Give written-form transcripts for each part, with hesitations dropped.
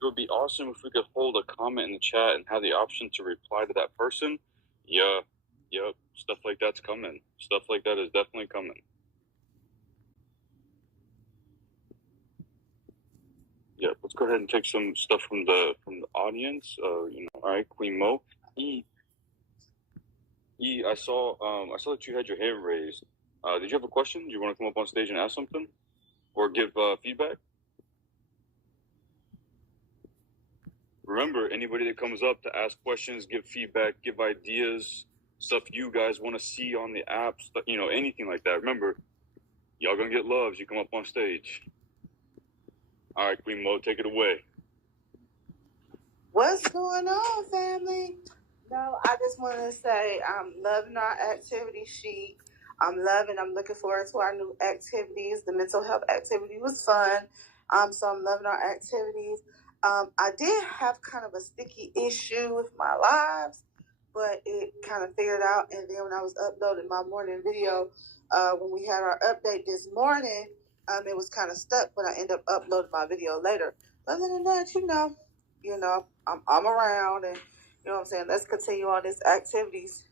it would be awesome if we could hold a comment in the chat and have the option to reply to that person. Yeah, yep, stuff like that's coming. Stuff like that is definitely coming. Yeah, let's go ahead and take some stuff from the audience. All right, Queen Mo. I saw that you had your hand raised. Did you have a question? Do you want to come up on stage and ask something, or give feedback? Remember, anybody that comes up to ask questions, give feedback, give ideas, stuff you guys want to see on the apps, anything like that. Remember, y'all gonna get loves. You come up on stage. All right, Queen Mo, take it away. What's going on, family? No, I just want to say I'm loving our activity sheet. I'm looking forward to our new activities. The mental health activity was fun. So I'm loving our activities. I did have kind of a sticky issue with my lives, but it kind of figured out. And then when I was uploading my morning video, when we had our update this morning, it was kind of stuck, but I ended up uploading my video later. Other than that, I'm around, and you know what I'm saying, let's continue on these activities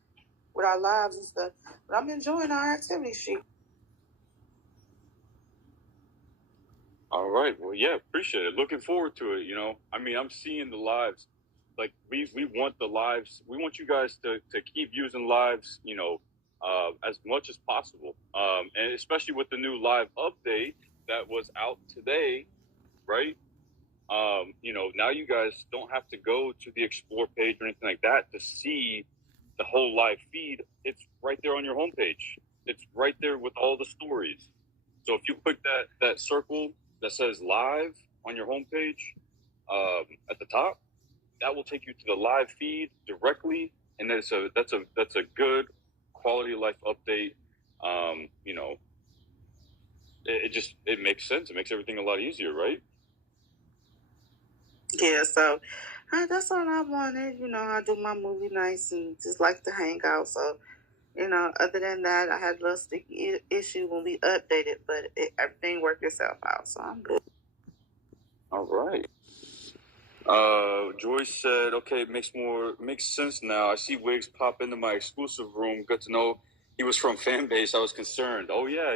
with our lives and stuff. But I'm enjoying our activity sheet. All right. Well, yeah, appreciate it. Looking forward to it. I'm seeing the lives. Like we want the lives. We want you guys to keep using lives, as much as possible. And especially with the new live update that was out today, right? Now you guys don't have to go to the explore page or anything like that to see the whole live feed. It's right there on your homepage. It's right there with all the stories. So if you click that circle that says live on your homepage at the top, that will take you to the live feed directly, and that's a good quality of life update. It makes sense. It makes everything a lot easier, right? Yeah, so that's all I wanted. I do my movie nights and just like to hang out. So, other than that, I had a little sticky issue when we updated, but everything worked itself out, so I'm good. All right. Joyce said, okay, makes sense now. I see Wiggs pop into my exclusive room. Good to know he was from Fanbase. I was concerned. Oh, yeah.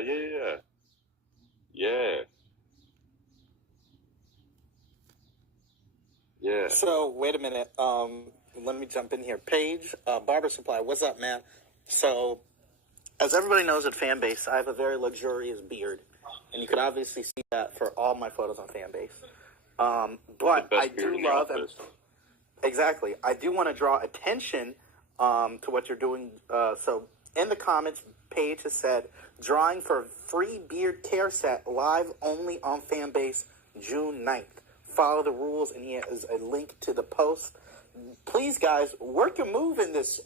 Yeah. So, wait a minute. Let me jump in here. Paige, Barber Supply, what's up, man? So, as everybody knows at Fanbase, I have a very luxurious beard. And you can obviously see that for all my photos on Fanbase. But I do love... Exactly. I do want to draw attention to what you're doing. So, in the comments, Paige has said, drawing for free beard care set live only on Fanbase June 9th. Follow the rules, and here is a link to the post. Please, guys, work your move in this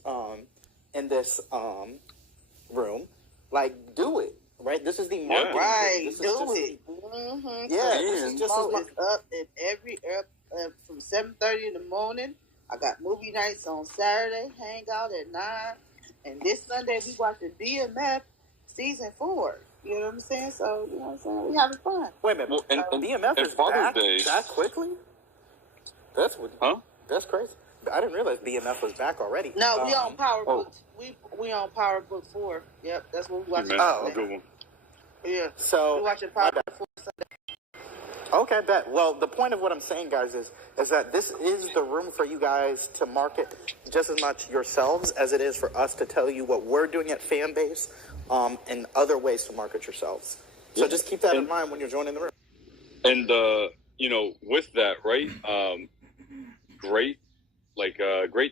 room. Like, do it. Right? This is the marketing. Right, do it. Mm-hmm. Yeah, this is just up at from 7:30 in the morning. I got movie nights on Saturday, hang out at 9, and this Sunday we watching BMF season 4. You know what I'm saying? So, you know what I'm saying? We having fun. Wait a minute. Well, and BMF is back that quickly? That's crazy. I didn't realize BMF was back already. No, we on Power Books. We on Power Book 4. Yep, that's what we watching. Oh, good one. Yeah. So we watching Power Book 4 Sunday. Okay, bet. Well, the point of what I'm saying, guys, is that this is the room for you guys to market just as much yourselves as it is for us to tell you what we're doing at Fanbase, and other ways to market yourselves. So just keep that in mind when you're joining the room. And, with that, right, great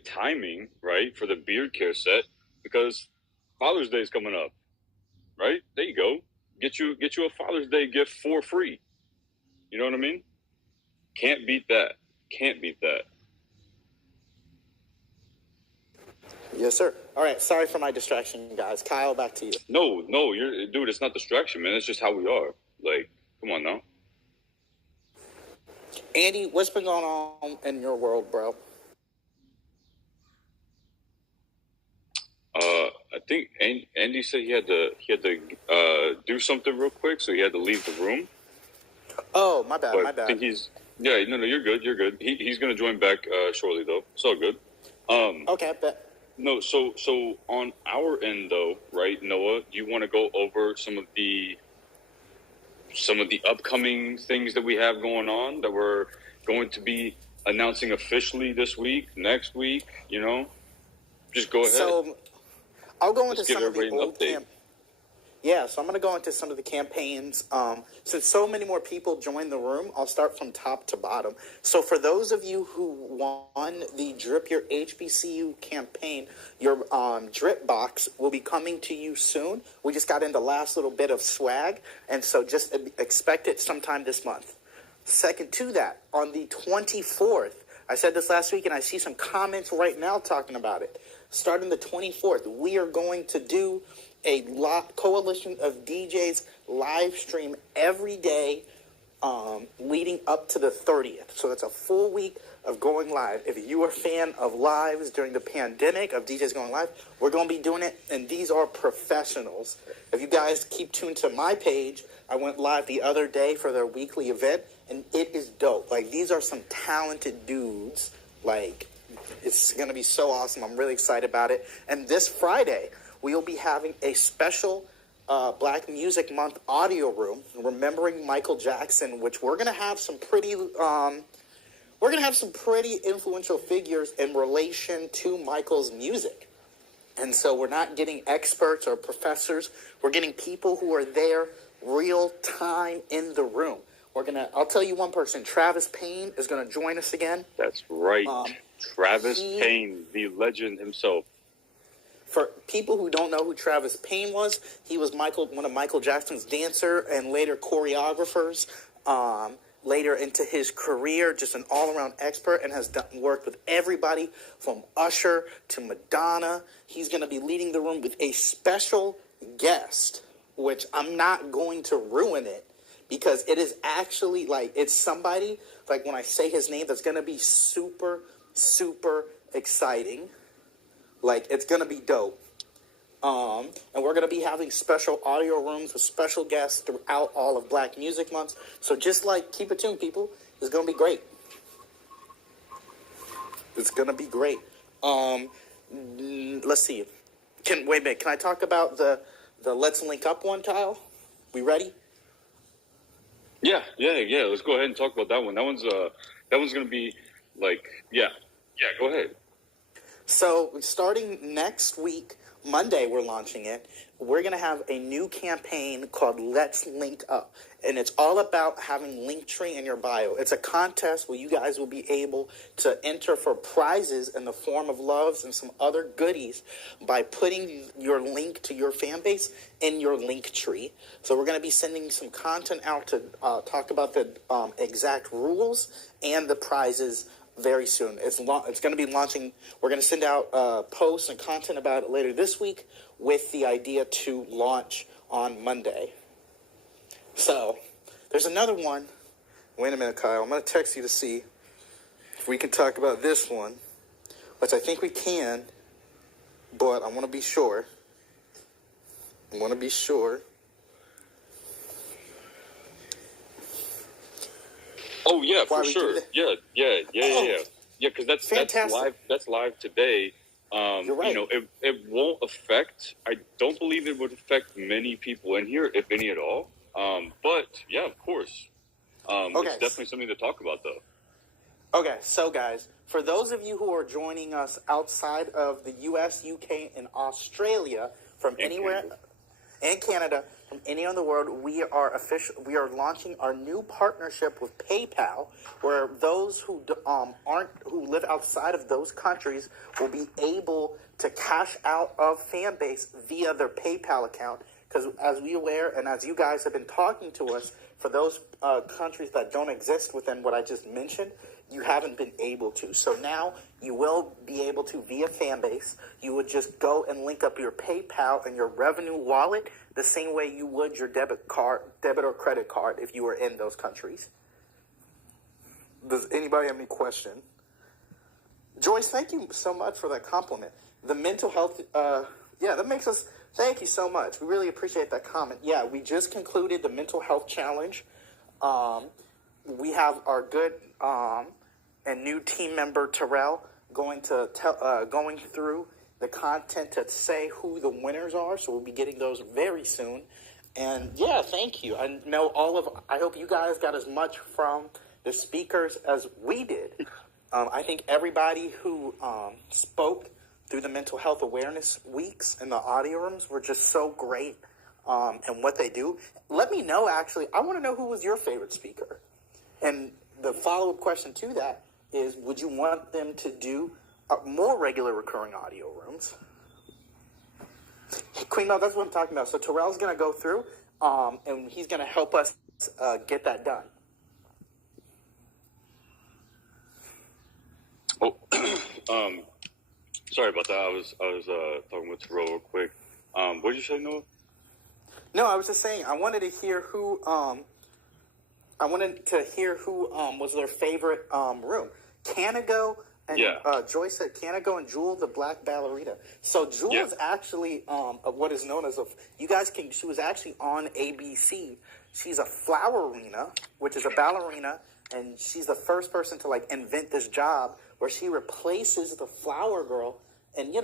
timing, right, for the beard care set, because Father's Day is coming up, right? There you go. Get you a Father's Day gift for free. You know what I mean? Can't beat that. Yes, sir. All right. Sorry for my distraction, guys. Kyle, back to you. No, dude, it's not distraction, man. It's just how we are. Like, come on now. Andy, what's been going on in your world, bro? I think Andy said he had to do something real quick, so he had to leave the room. Oh, my bad. I think he's Yeah, no, you're good. You're good. He's going to join back shortly, though. It's all good. Okay, I bet. No, so on our end, though, right, Noah, do you want to go over some of the upcoming things that we have going on that we're going to be announcing officially this week, next week? You know, just go ahead. So I'll go into Let's give some of the everybody an old update. Yeah, so I'm going to go into some of the campaigns. Since so many more people joined the room, I'll start from top to bottom. So for those of you who won the Drip Your HBCU campaign, your drip box will be coming to you soon. We just got in the last little bit of swag, and so just expect it sometime this month. Second to that, on the 24th, I said this last week, and I see some comments right now talking about it. Starting the 24th, we are going to do a coalition of DJs live stream every day leading up to the 30th. So that's a full week of going live. If you are a fan of lives during the pandemic, of DJs going live, we're going to be doing it, and these are professionals. If you guys keep tuned to my page, I went live the other day for their weekly event, and it is dope. Like, these are some talented dudes. Like, it's going to be so awesome. I'm really excited about it. And this Friday, we will be having a special Black Music Month audio room, remembering Michael Jackson, which we're gonna have some pretty influential figures in relation to Michael's music. And so we're not getting experts or professors. We're getting people who are there real time in the room. I'll tell you one person, Travis Payne is gonna join us again. That's right. Travis Payne, the legend himself. For people who don't know who Travis Payne was, he was one of Michael Jackson's dancer and later choreographers. Later into his career, just an all-around expert, and has worked with everybody from Usher to Madonna. He's going to be leading the room with a special guest, which I'm not going to ruin it, because it is actually, it's somebody, when I say his name, that's going to be super, super exciting. It's going to be dope. And we're going to be having special audio rooms with special guests throughout all of Black Music Month. So just keep it tuned, people. It's going to be great. It's going to be great. Let's see. Wait a minute. Can I talk about the Let's Link Up one, Kyle? We ready? Yeah. Let's go ahead and talk about that one. That one's going to be go ahead. So starting next week, Monday, we're launching it. We're going to have a new campaign called Let's Link Up. And it's all about having Linktree in your bio. It's a contest where you guys will be able to enter for prizes in the form of loves and some other goodies by putting your link to your fan base in your Linktree. So we're going to be sending some content out to talk about the exact rules and the prizes very soon. It's going to be launching. We're going to send out posts and content about it later this week with the idea to launch on Monday. So there's another one. Wait a minute, Kyle. I'm going to text you to see if we can talk about this one, which I think we can, but I want to be sure. Oh yeah, for sure. Yeah. Because that's live. That's live today. You're right. It won't affect. I don't believe it would affect many people in here, if any at all. But yeah, of course. It's definitely something to talk about, though. Okay, so guys, for those of you who are joining us outside of the U.S., UK, and Australia, from anywhere, and Canada, from anywhere in the world, we are launching our new partnership with PayPal, where those who live outside of those countries will be able to cash out of Fanbase via their PayPal account. Because as we aware, and as you guys have been talking to us, for those countries that don't exist within what I just mentioned, you haven't been able to. So now you will be able to via Fanbase. You would just go and link up your PayPal and your Revenue wallet the same way you would your debit or credit card if you were in those countries. Does anybody have any question? Joyce, thank you so much for that compliment. The mental health, that makes us, thank you so much. We really appreciate that comment. Yeah, we just concluded the mental health challenge. we have our good and new team member Terrell going through the content to say who the winners are. So we'll be getting those very soon. And yeah, thank you. I hope you guys got as much from the speakers as we did. I think everybody who spoke through the mental health awareness weeks in the audio rooms were just so great and what they do. Let me know, actually. I want to know who was your favorite speaker. And the follow-up question to that is, would you want them to do more regular recurring audio rooms? Queen Mel, that's what I'm talking about. So Terrell's going to go through and he's going to help us get that done. Oh, sorry about that. I was talking with Terrell real quick. What did you say, Noah? No, I was just saying I wanted to hear who was their favorite room. Canago and Joyce said Canago and Jewel, the black ballerina. So Jewel is actually what is known as she was actually on ABC. She's a flowerina, which is a ballerina, and she's the first person to invent this job where she replaces the flower girl and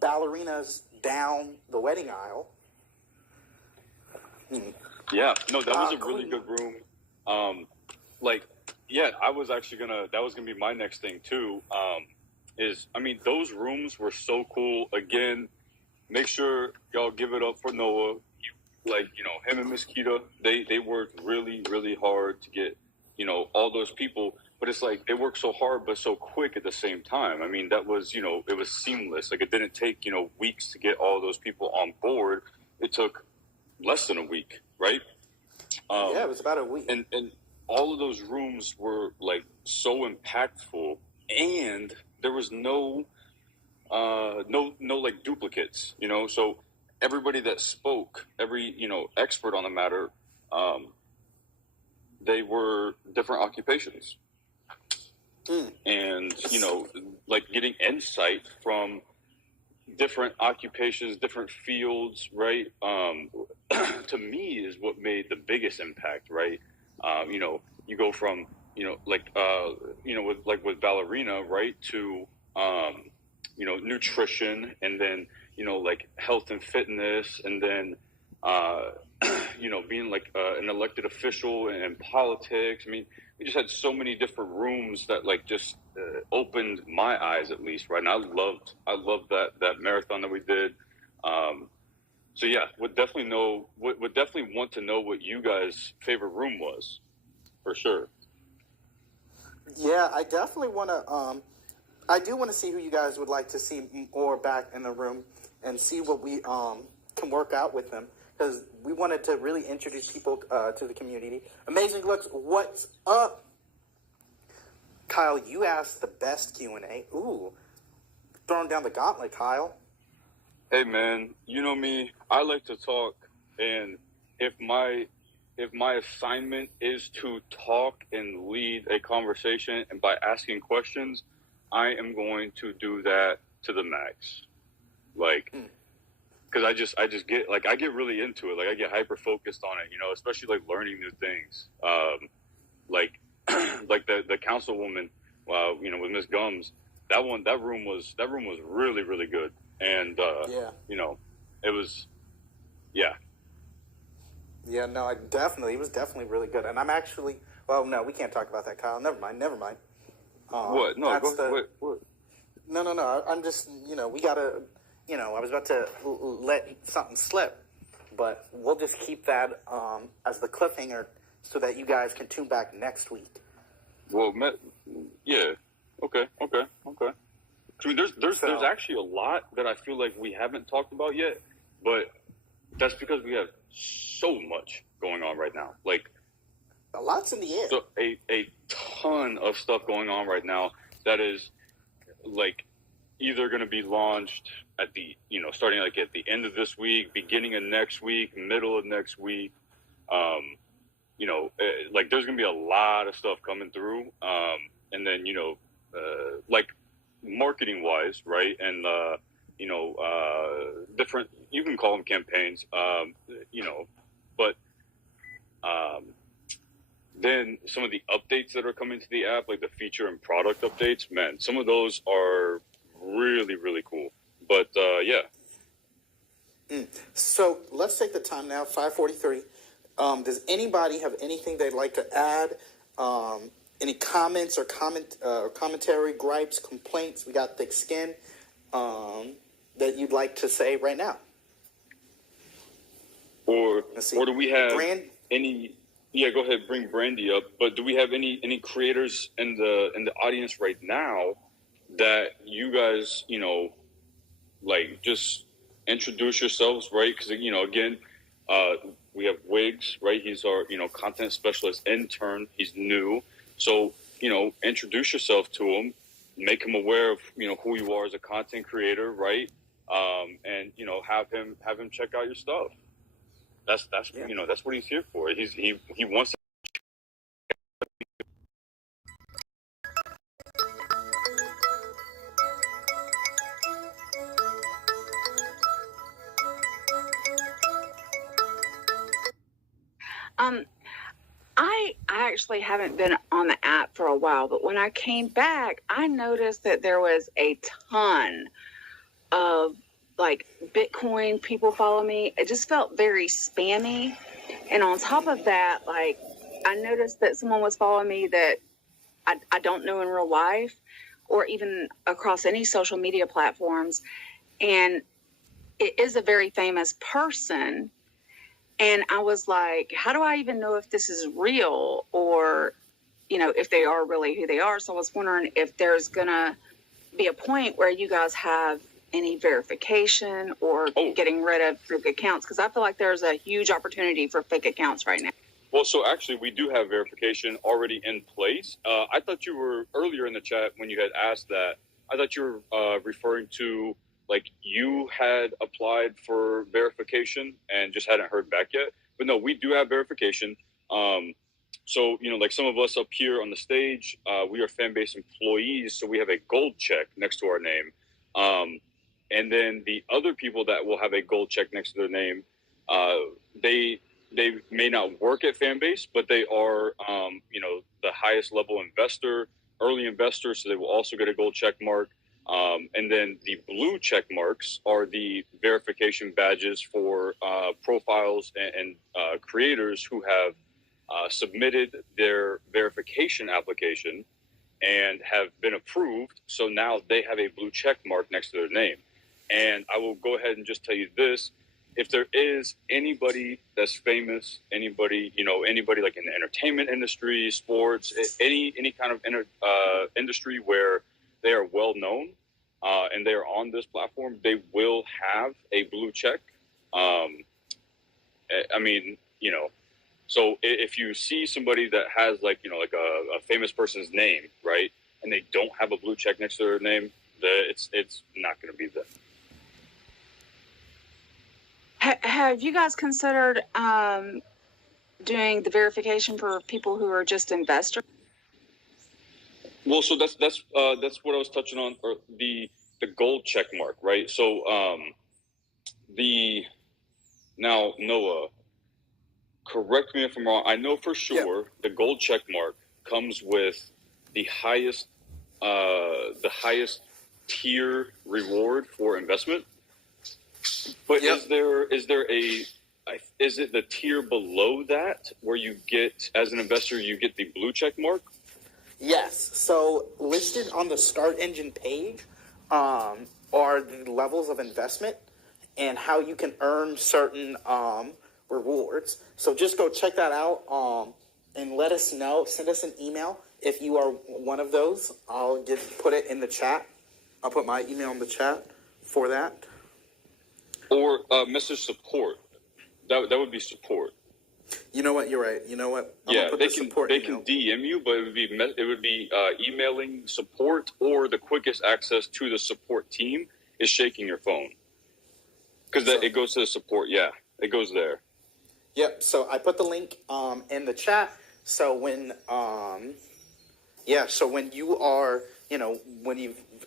ballerinas down the wedding aisle. Yeah, no, that was a really good room. I was actually that was gonna be my next thing too. Those rooms were so cool. Again, make sure y'all give it up for Noah. Him and Miss Kita, they worked really, really hard to get, all those people. But it's they worked so hard, but so quick at the same time. I mean, that was, it was seamless. It didn't take, weeks to get all those people on board. It took less than a week, right? It was about a week. And all of those rooms were so impactful, and there was no duplicates, So everybody that spoke, every expert on the matter, they were different occupations. And getting insight from different occupations, different fields, right? To me is what made the biggest impact, right? You go from with ballerina, right, to nutrition, and then health and fitness, and then being an elected official and politics. I mean, we just had so many different rooms that just opened my eyes, at least, right? And I loved that marathon that we did. So yeah, would definitely want to know what you guys' favorite room was, for sure. Yeah, I definitely want to. I do want to see who you guys would like to see more back in the room, and see what we can work out with them, because we wanted to really introduce people to the community. Amazing Looks, what's up? Kyle, you asked the best Q&A. Ooh, throwing down the gauntlet, Kyle. Hey man, you know me. I like to talk, and if my assignment is to talk and lead a conversation, and by asking questions, I am going to do that to the max. Because I just get I get really into it. I get hyper focused on it. Especially learning new things. The councilwoman, with Miss Gums, that room was really, really good. And it was, yeah. Yeah, no, it was definitely really good. And I'm actually, well, no, we can't talk about that, Kyle. Never mind. What? No, what? No. I'm just, we gotta, I was about to let something slip, but we'll just keep that as the cliffhanger so that you guys can tune back next week. Well, yeah. Okay. I mean, there's actually a lot that I feel like we haven't talked about yet, but that's because we have so much going on right now. A lot's in the air. So a ton of stuff going on right now that is either going to be launched at the starting at the end of this week, beginning of next week, middle of next week. There's going to be a lot of stuff coming through, and then marketing wise, right? And different, you can call them campaigns, but then some of the updates that are coming to the app, like the feature and product updates, man, some of those are really, really cool. But yeah. So let's take the time now, 5:43. Does anybody have anything they'd like to add? Any comments or commentary, gripes, complaints? We got thick skin that you'd like to say right now. Or do we have any? Yeah, go ahead, bring Brandy up. But do we have any creators in the audience right now that you guys, like, just introduce yourselves, right? Because again, we have Wiggs, right? He's our content specialist intern. He's new, so introduce yourself to him, make him aware of who you are as a content creator, right? And have him check out your stuff. That's that's what he's here for. He wants to. I actually haven't been on the app for a while, but when I came back, I noticed that there was a ton of like Bitcoin people follow me. It just felt very spammy. And on top of that, like, I noticed that someone was following me that I don't know in real life or even across any social media platforms. And it is a very famous person. And I was like, how do I even know if this is real or, if they are really who they are? So I was wondering if there's going to be a point where you guys have any verification or getting rid of fake accounts, because I feel like there's a huge opportunity for fake accounts right now. Well, so actually we do have verification already in place. I thought you were earlier in the chat when you had asked that. I thought you were referring to like you had applied for verification and just hadn't heard back yet. But no, we do have verification. So, like some of us up here on the stage, we are Fanbase employees. So we have a gold check next to our name. And then the other people that will have a gold check next to their name, they may not work at Fanbase, but they are, the highest level investor, early investor. So they will also get a gold check mark. And then the blue check marks are the verification badges for profiles and creators who have submitted their verification application and have been approved. So now they have a blue check mark next to their name. And I will go ahead and just tell you this. If there is anybody that's famous, anybody like in the entertainment industry, sports, any kind of industry where they are well known and they are on this platform, they will have a blue check. So if you see somebody that has like a famous person's name, right, and they don't have a blue check next to their name, it's not going to be them. Have you guys considered doing the verification for people who are just investors? Well, so that's what I was touching on, or the gold check mark, right? So now Noah, correct me if I'm wrong. I know for sure the gold check mark comes with the highest tier reward for investment. But is it the tier below that where you get, as an investor, you get the blue check mark? Yes. So listed on the Start Engine page are the levels of investment and how you can earn certain rewards. So just go check that out and let us know. Send us an email if you are one of those. I'll put it in the chat. I'll put my email in the chat for that. Or message support. That would be support. You know what? You're right. You know what? They can DM you, but it would be emailing support, or the quickest access to the support team is shaking your phone, because it goes to the support. Yeah, it goes there. Yep. So I put the link in the chat. So when when you are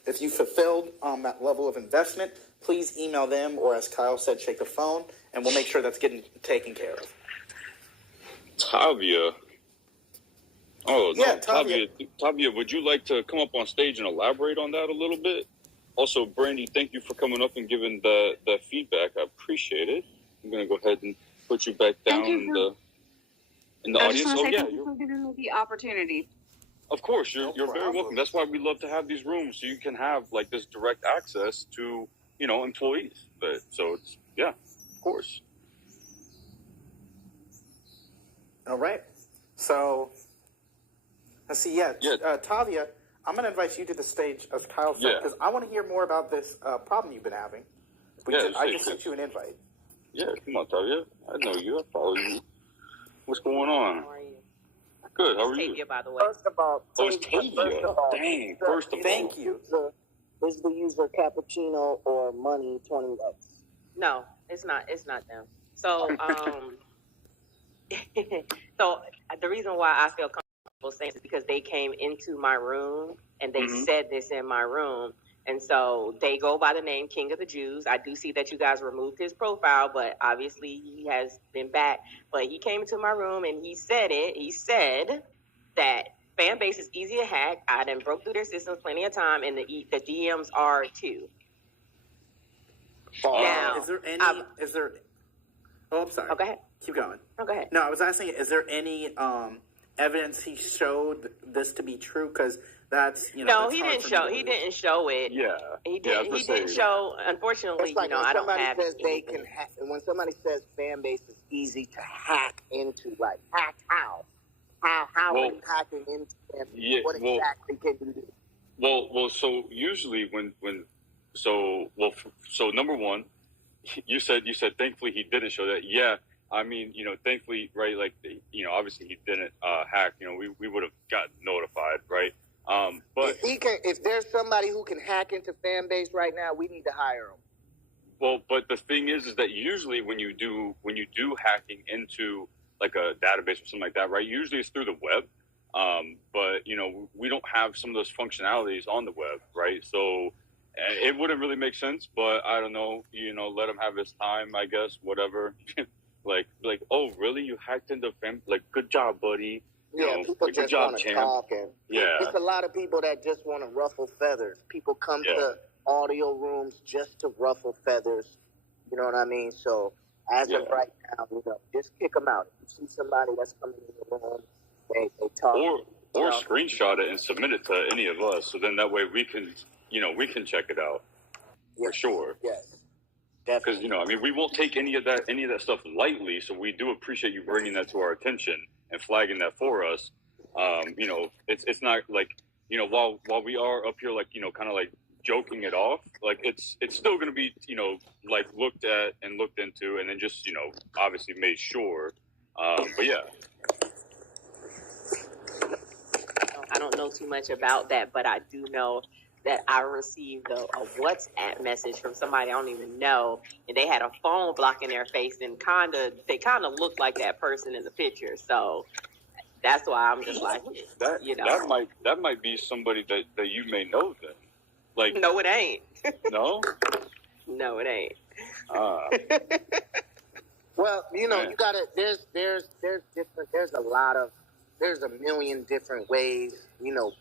if you fulfilled that level of investment, please email them, or as Kyle said, shake the phone, and we'll make sure that's getting taken care of. Tavia, Oh Yeah, no, Tavia. Tavia, would you like to come up on stage and elaborate on that a little bit? Also, Brandy, thank you for coming up and giving the feedback. I appreciate it. I'm gonna go ahead and put you back down in the I just audience. want to Oh say yeah, thank you for giving me the opportunity. of course, No you're very welcome. problem. That's why we love to have these rooms, so you can have like this direct access to employees. But so it's yeah, of course. All right. So let's see. Yeah, Yeah. Tavia, I'm going to invite you to the stage of Tile Set Yeah. because I want to hear more about this problem you've been having. I just sent you an invite. Yeah, come on, Tavia. I know you. I follow you. What's going on? How are you? Good. How are Tavia, you? by the way. First of all, Oh, it's Tavia. Dang. First of all, Thank you. Is the user cappuccino or money $20? No, it's not. It's not them. So, so the reason why I feel comfortable saying this is because they came into my room and they said this in my room. And so they go by the name King of the Jews. I do see that you guys removed his profile, but obviously he has been back. But he came into my room and he said it. He said that fan base is easy to hack. I done broke through their systems plenty of time, and the DMs are too. Now, is there any? Oh, I'm sorry. Oh, go ahead. Keep going. Oh, go ahead. No, I was asking, is there any evidence he showed this to be true? Because that's No, that's he hard didn't for me show. to He believe. didn't show it. yeah. He Yeah, I didn't. was He gonna didn't say, show. Unfortunately, It's like when I don't somebody have. says they can hack, and when somebody says fan base is easy to hack into, like hack how? How Well, are you hacking into them? yeah, What well- exactly can you do? Well. So usually so number one, you said thankfully he didn't show that. Yeah. I mean, thankfully, right? Like, obviously he didn't hack. We would have gotten notified, right? But If there's somebody who can hack into fan base right now, we need to hire him. well, but the thing is that usually when you do hacking into like a database or something like that, right? Usually it's through the web. But we don't have some of those functionalities on the web, right? So it wouldn't really make sense. But I don't know. Let him have his time, I guess. Whatever. like, oh, really? You hacked into fam? Like, good job, buddy. Yeah, people like, good just job, want to champ. talk, and Yeah. it's a lot of people that just want to ruffle feathers. People come to audio rooms just to ruffle feathers. You know what I mean? So as of right now, just kick them out. If you see somebody that's coming in the room, they talk. Or screenshot it and submit it to any of us. So then that way we can check it out for sure. Yes, Because definitely. we won't take any of that stuff lightly. So we do appreciate you bringing that to our attention and flagging that for us. It's not like while we are up here like kind of like joking it off, like it's still going to be like looked at and looked into, and then just obviously made sure. But yeah. I don't know too much about that, but I do know that I received a WhatsApp message from somebody I don't even know, and they had a phone blocking their face, and they kind of looked like that person in the picture. So that's why I'm just like, that might be somebody that you may know then. Like, no, it ain't. no, No, it ain't. Well, you gotta. There's different. There's a million different ways.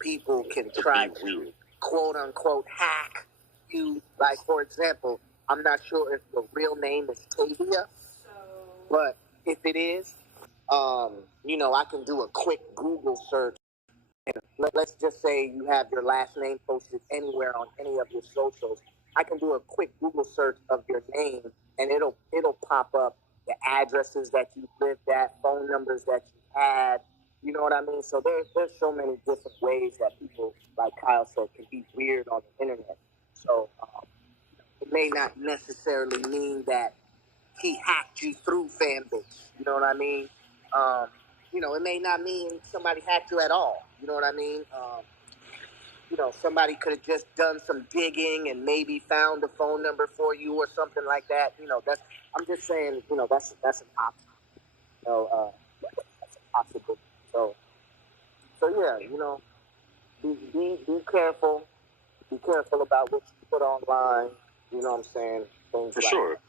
People can try be to weird. quote unquote hack you. Like, for example, I'm not sure if the real name is Tavia, but if it is, I can do a quick Google search. And let's just say you have your last name posted anywhere on any of your socials. I can do a quick Google search of your name, and it'll pop up the addresses that you lived at, phone numbers that you had. You know what I mean? So there's so many different ways that people, like Kyle said, can be weird on the internet. So it may not necessarily mean that he hacked you through Fanbase. You know what I mean? It may not mean somebody hacked you at all. You know what I mean? Somebody could have just done some digging and maybe found a phone number for you or something like that. I'm just saying, that's an option. That's a possibility. So yeah, be careful. Be careful about what you put online. You know what I'm saying? Things For like sure. that.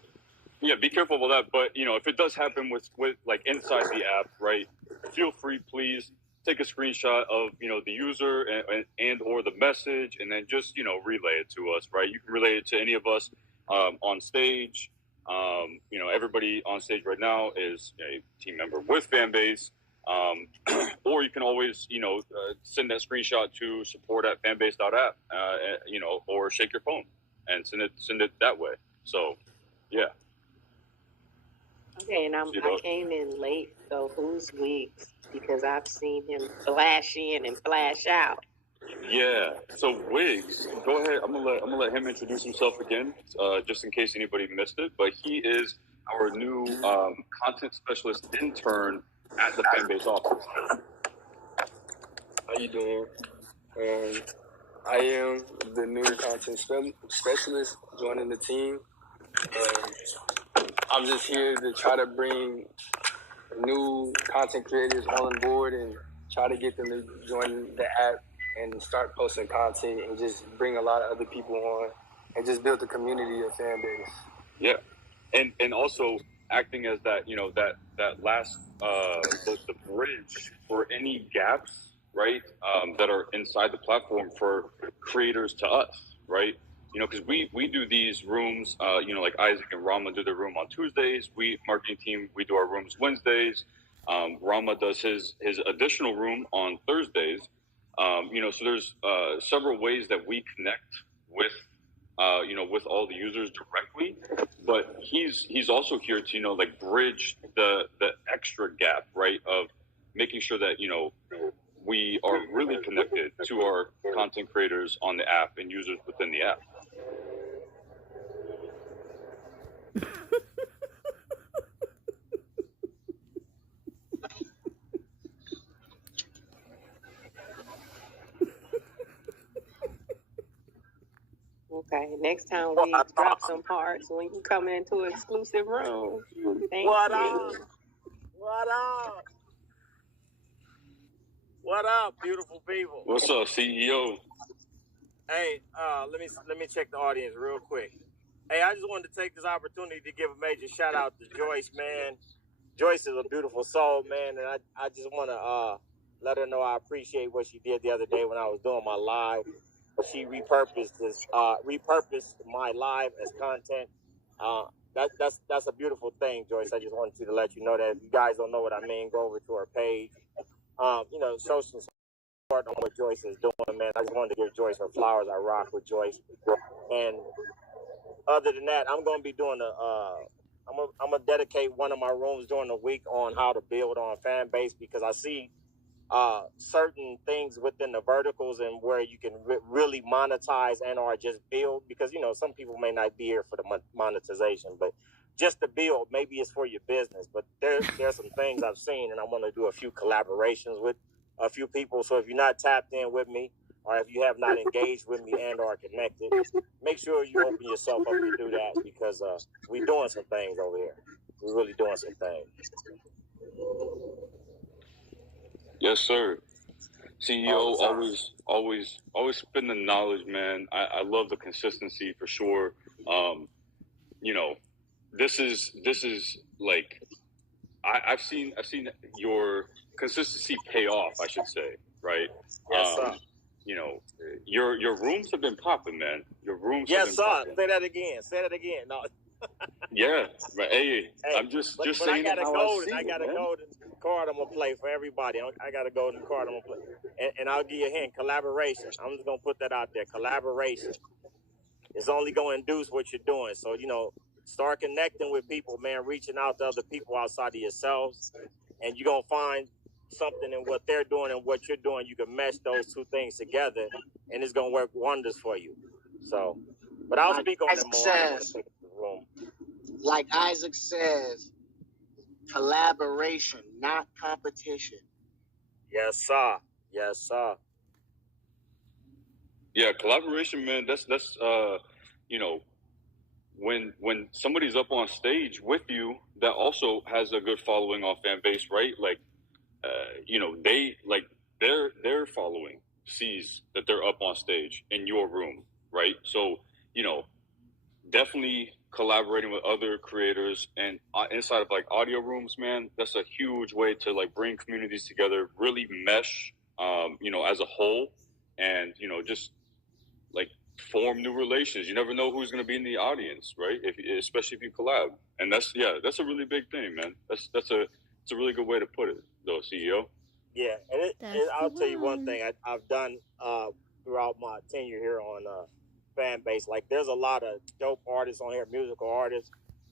Yeah, be careful about that. But if it does happen with like inside the app, right? Feel free, please. take a screenshot of, the user and or the message, and then just, relay it to us, right? You can relay it to any of us on stage. Everybody on stage right now is a team member with Fanbase. Or you can always, send that screenshot to support@fanbase.app, or shake your phone and send it that way. So, yeah. Okay, and I came in late, so who's Weeks? Because I've seen him flash in and flash out. Yeah. So Wiggs, go ahead. I'm gonna let him introduce himself again, just in case anybody missed it. But he is our new content specialist intern at the Fanbase office. How you doing? I am the new content specialist joining the team. I'm just here to try to bring new content creators on board and try to get them to join the app and start posting content and just bring a lot of other people on and just build the community of Fanbase. Yeah, and also acting as that that last the bridge for any gaps, right, that are inside the platform for creators to us, right? Because we do these rooms, like Isaac and Rama do their room on Tuesdays. Marketing team, we do our rooms Wednesdays. Rama does his additional room on Thursdays. So there's several ways that we connect with, with all the users directly. But he's also here to, bridge the extra gap, right, of making sure that, we are really connected to our content creators on the app and users within the app. Okay, next time we drop some parts, we can come into an exclusive room. Thank you. What up? What up, beautiful people? What's up, CEO? Hey, let me check the audience real quick. Hey, I just wanted to take this opportunity to give a major shout out to Joyce, man. Joyce is a beautiful soul, man, and I just want to let her know I appreciate what she did the other day when I was doing my live. She repurposed my live as content. That's a beautiful thing, Joyce. I just wanted to let you know that. If you guys don't know what I mean, go over to her page. Show some support on what Joyce is doing, man. I just wanted to give Joyce her flowers. I rock with Joyce. And other than that, I'm going to be doing I'm gonna dedicate one of my rooms during the week on how to build on Fanbase, because I see certain things within the verticals and where you can really monetize and or just build, because some people may not be here for the monetization, but just to build, maybe it's for your business. But there's some things I've seen, and I want to do a few collaborations with a few people. So if you're not tapped in with me, or if you have not engaged with me and or connected, make sure you open yourself up to do that, because we're doing some things over here. We're really doing some things. Yes, sir. CEO, always spin the knowledge, man. I love the consistency for sure. This is like I've seen your consistency pay off, I should say, right? Yes, sir. Your rooms have been popping, man. Your rooms have been popping. Say that again. No. Yeah, but hey, I'm just saying I got a man. golden card I'm gonna play for everybody. I got a golden card I'm gonna play, and I'll give you a hint. Collaboration. I'm just gonna put that out there. Collaboration is only gonna induce what you're doing. So start connecting with people, man. Reaching out to other people outside of yourselves, and you're gonna find something in what they're doing and what you're doing. You can mesh those two things together, and it's gonna work wonders for you. So, but I'll speak on it more. Like Isaac says, collaboration, not competition. Yes, sir. Yes, sir. Yeah, collaboration, man. That's when somebody's up on stage with you that also has a good following on Fanbase, right? Like, their following sees that they're up on stage in your room, right? So, definitely collaborating with other creators and inside of like audio rooms, man, that's a huge way to like bring communities together, really mesh, as a whole, and just like form new relations. You never know who's going to be in the audience, right? Especially if you collab, and that's a really big thing, man. It's a really good way to put it, though, CEO. Yeah, and I'll tell you one thing I've done throughout my tenure here on Fan Base. Like, there's a lot of dope artists on here, musical artists.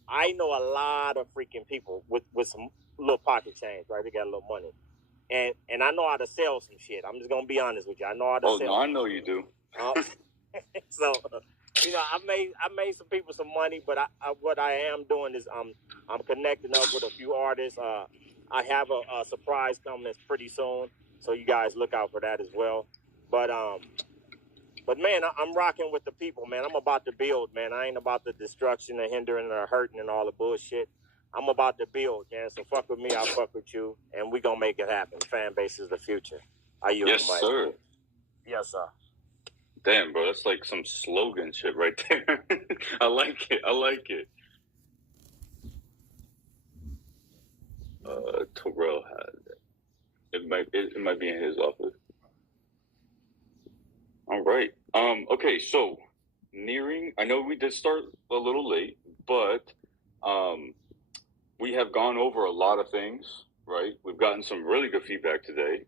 I know a lot of freaking people with some little pocket change, right? They got a little money, and I know how to sell some shit. I'm just gonna be honest with you. I know how to sell. Oh, no, I know you do. So, I made some people some money, but what I am doing is I'm connecting up with a few artists. I have a surprise coming pretty soon, so you guys look out for that as well. But man, I'm rocking with the people, man. I'm about to build, man. I ain't about the destruction, the hindering, or hurting, and all the bullshit. I'm about to build, man. So fuck with me, I'll fuck with you, and we gonna make it happen. Fan Base is the future. Yes, sir. Yes, sir. Damn, bro, that's like some slogan shit right there. I like it. Terrell had it. It might be in his office. All right. Okay, so nearing. I know we did start a little late, but we have gone over a lot of things, right? We've gotten some really good feedback today.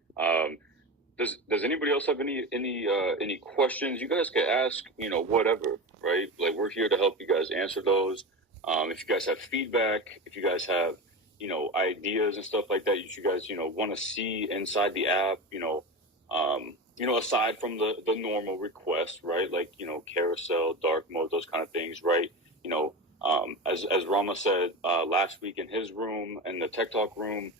Does anybody else have any questions? You guys can ask, whatever, right? Like, we're here to help you guys answer those. If you guys have feedback, if you guys have, ideas and stuff like that, you guys, want to see inside the app, aside from the normal requests, right? Like, carousel, dark mode, those kind of things, right? As Rama said last week in his room and the Tech Talk room,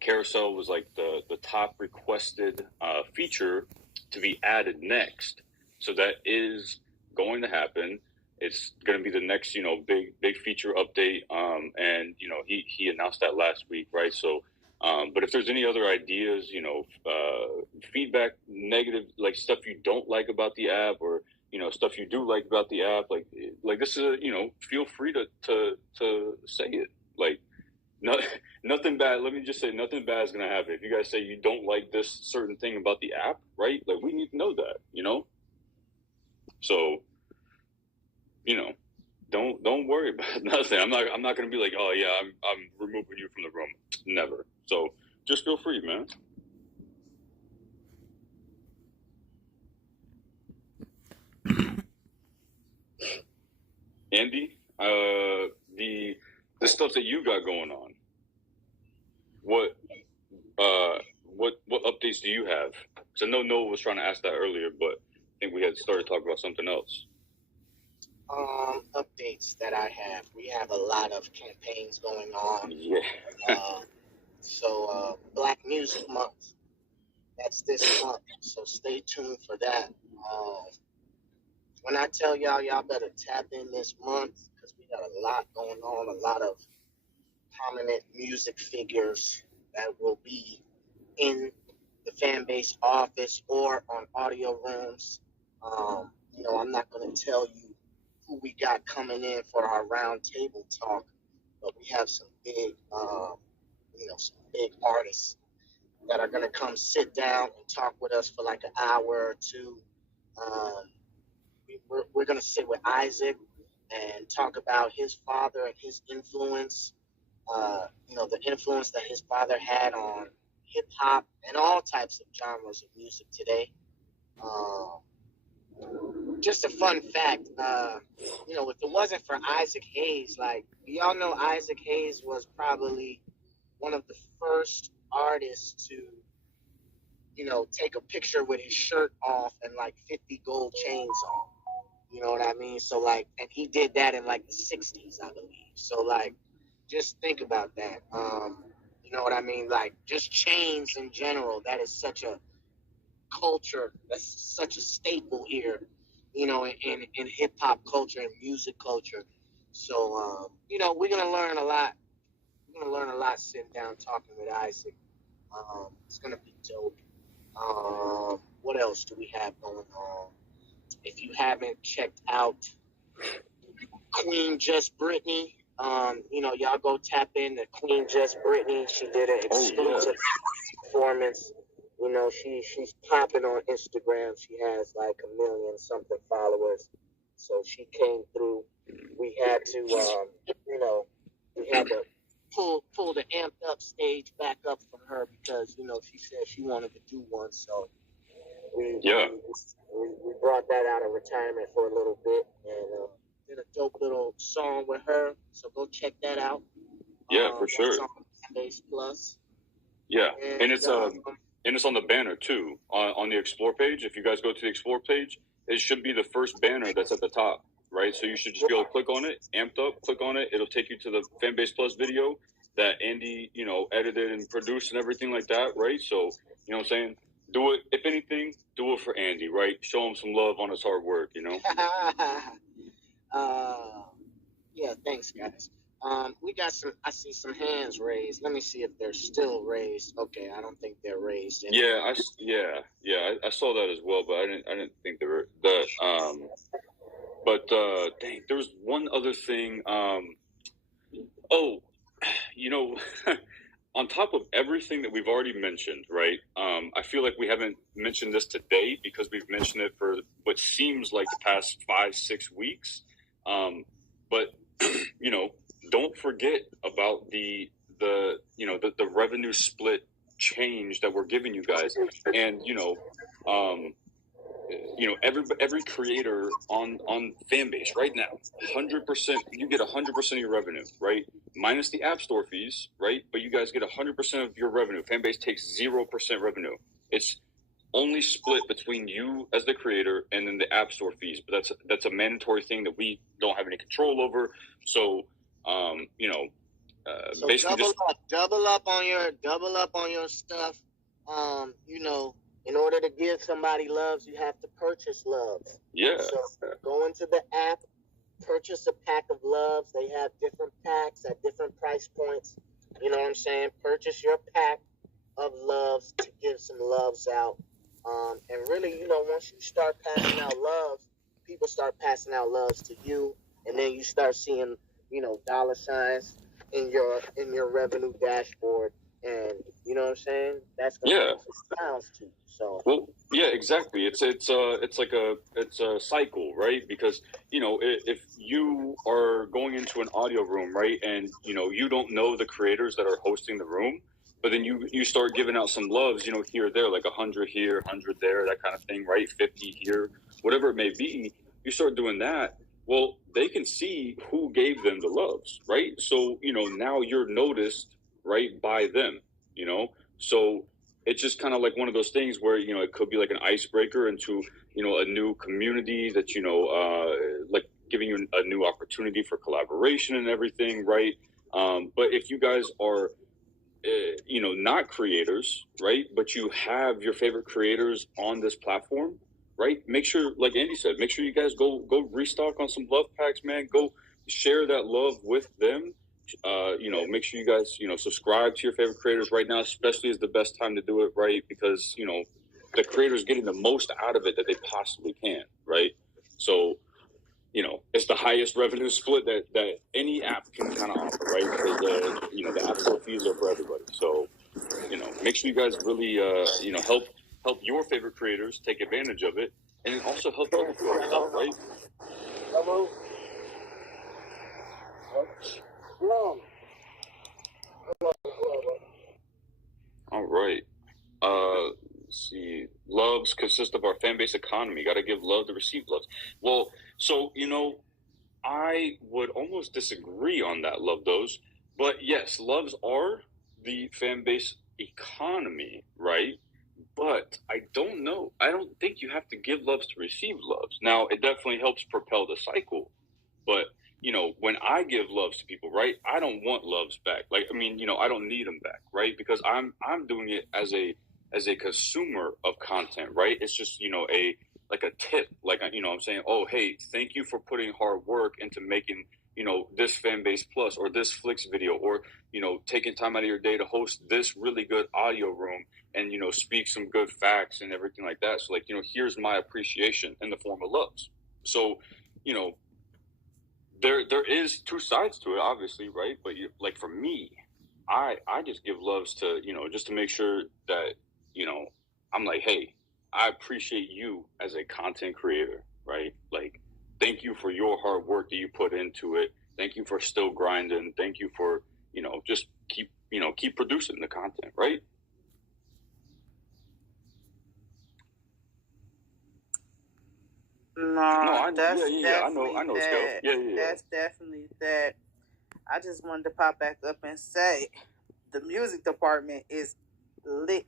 carousel was like the top requested feature to be added next. So that is going to happen. It's going to be the next, big feature update. And, he announced that last week, right? So, but if there's any other ideas, feedback, negative, like stuff you don't like about the app, or, stuff you do like about the app, like this is, feel free to say it. Like, nothing bad. Let me just say, nothing bad is going to happen. If you guys say you don't like this certain thing about the app, right? Like, we need to know that, So, don't worry about nothing. I'm not going to be like, oh yeah, I'm removing you from the room. Never. So just feel free, man. Andy, the stuff that you got going on, what updates do you have? Because I know Noah was trying to ask that earlier, but I think we had started talking about something else. Updates that I have. We have a lot of campaigns going on. Yeah. So Black Music Month. That's this month. So stay tuned for that. When I tell y'all better tap in this month, because we got a lot going on, a lot of prominent music figures that will be in the Fan Base office or on audio rooms. I'm not going to tell you who we got coming in for our round table talk, but we have some big, some big artists that are going to come sit down and talk with us for like an hour or two. We're going to sit with Isaac and talk about his father and his influence, the influence that his father had on hip hop and all types of genres of music today. Just a fun fact, if it wasn't for Isaac Hayes, like, we all know Isaac Hayes was probably one of the first artists to, take a picture with his shirt off and like 50 gold chains on. You know what I mean? So like, and he did that in like the 60s, I believe. So like, just think about that. You know what I mean? Like, just chains in general, that is such a culture, that's such a staple here, in hip hop culture and music culture. So, we're going to learn a lot. We're going to learn a lot sitting down talking with Isaac. It's going to be dope. What else do we have going on? If you haven't checked out Queen Just Brittany. Y'all go tap in to Queen Just Brittany. She did an exclusive performance. She's popping on Instagram. She has like 1 million something followers. So she came through. We had to, pull the amped up stage back up for her because she said she wanted to do one. So we brought that out of retirement for a little bit and did a dope little song with her. So go check that out. Yeah, for sure. It's on Fanbase Plus. Yeah, and it's on the banner too on the Explore page. If you guys go to the Explore page, it should be the first banner that's at the top, right? So you should just be able to click on it, amped up, click on it. It'll take you to the Fanbase Plus video that Andy, edited and produced and everything like that, right? So, you know what I'm saying? Do it. If anything, do it for Andy, right? Show him some love on his hard work, Yeah, thanks, guys. We got I see some hands raised. Let me see if they're still raised. Okay, I don't think they're raised anymore. I saw that as well, but I didn't think they were dang, there was one other thing. On top of everything that we've already mentioned, right? I feel like we haven't mentioned this today because we've mentioned it for what seems like the past 5-6 weeks. But don't forget about the revenue split change that we're giving you guys, and every creator on Fanbase right now, 100%, you get 100% of your revenue, right? Minus the App Store fees, right? But you guys get 100% of your revenue. Fanbase takes 0% revenue. It's only split between you as the creator and then the App Store fees. But that's a mandatory thing that we don't have any control over. So, so basically double up on your stuff. In order to give somebody loves, you have to purchase loves. Yeah. So go into the app, purchase a pack of loves. They have different packs at different price points. You know what I'm saying? Purchase your pack of loves to give some loves out. And really, once you start passing out loves, people start passing out loves to you, and then you start seeing, dollar signs in your revenue dashboard. And you know what I'm saying? That's gonna sounds to you. So well, yeah, exactly. It's a cycle, right? Because if you are going into an audio room, right, and you don't know the creators that are hosting the room, but then you start giving out some loves, here or there, like 100 here, 100 there, that kind of thing, right? 50 here, whatever it may be. You start doing that. Well, they can see who gave them the loves, right? So now you're noticed, right, by them, so it's just kind of like one of those things where it could be like an icebreaker into a new community that like giving you a new opportunity for collaboration and everything, right? But if you guys are not creators, right, but you have your favorite creators on this platform, right, make sure, like Andy said, make sure you guys go restock on some love packs, man. Go share that love with them. Make sure you guys, subscribe to your favorite creators right now, especially is the best time to do it, right? Because, the creators getting the most out of it that they possibly can, right? So, it's the highest revenue split that any app can kind of offer, right? Because, the app store fees are for everybody. So, make sure you guys really, help your favorite creators take advantage of it, and also help other creators out, right? Hello. All right. Let's see. Loves consist of our fan base economy. Got to give love to receive loves. Well, so, I would almost disagree on that, Love Those. But yes, loves are the fan base economy, right? But I don't know. I don't think you have to give loves to receive loves. Now, it definitely helps propel the cycle. But when I give loves to people, right, I don't want loves back. Like, I don't need them back, right? Because I'm doing it as a consumer of content, right? It's just, a tip, like, I'm saying, oh, hey, thank you for putting hard work into making, this Fanbase Plus or this Flix video, or, taking time out of your day to host this really good audio room and, speak some good facts and everything like that. So, like, here's my appreciation in the form of loves. So, there is two sides to it, obviously, right? But like for me, I just give loves to, you know, just to make sure that, you know, I'm like, hey, I appreciate you as a content creator, right? Like, thank you for your hard work that you put into it. Thank you for still grinding. Thank you for, you know, just keep producing the content, right? No, I that's know, definitely Scale. that. Yeah. That's definitely that. I just wanted to pop back up and say the music department is lit.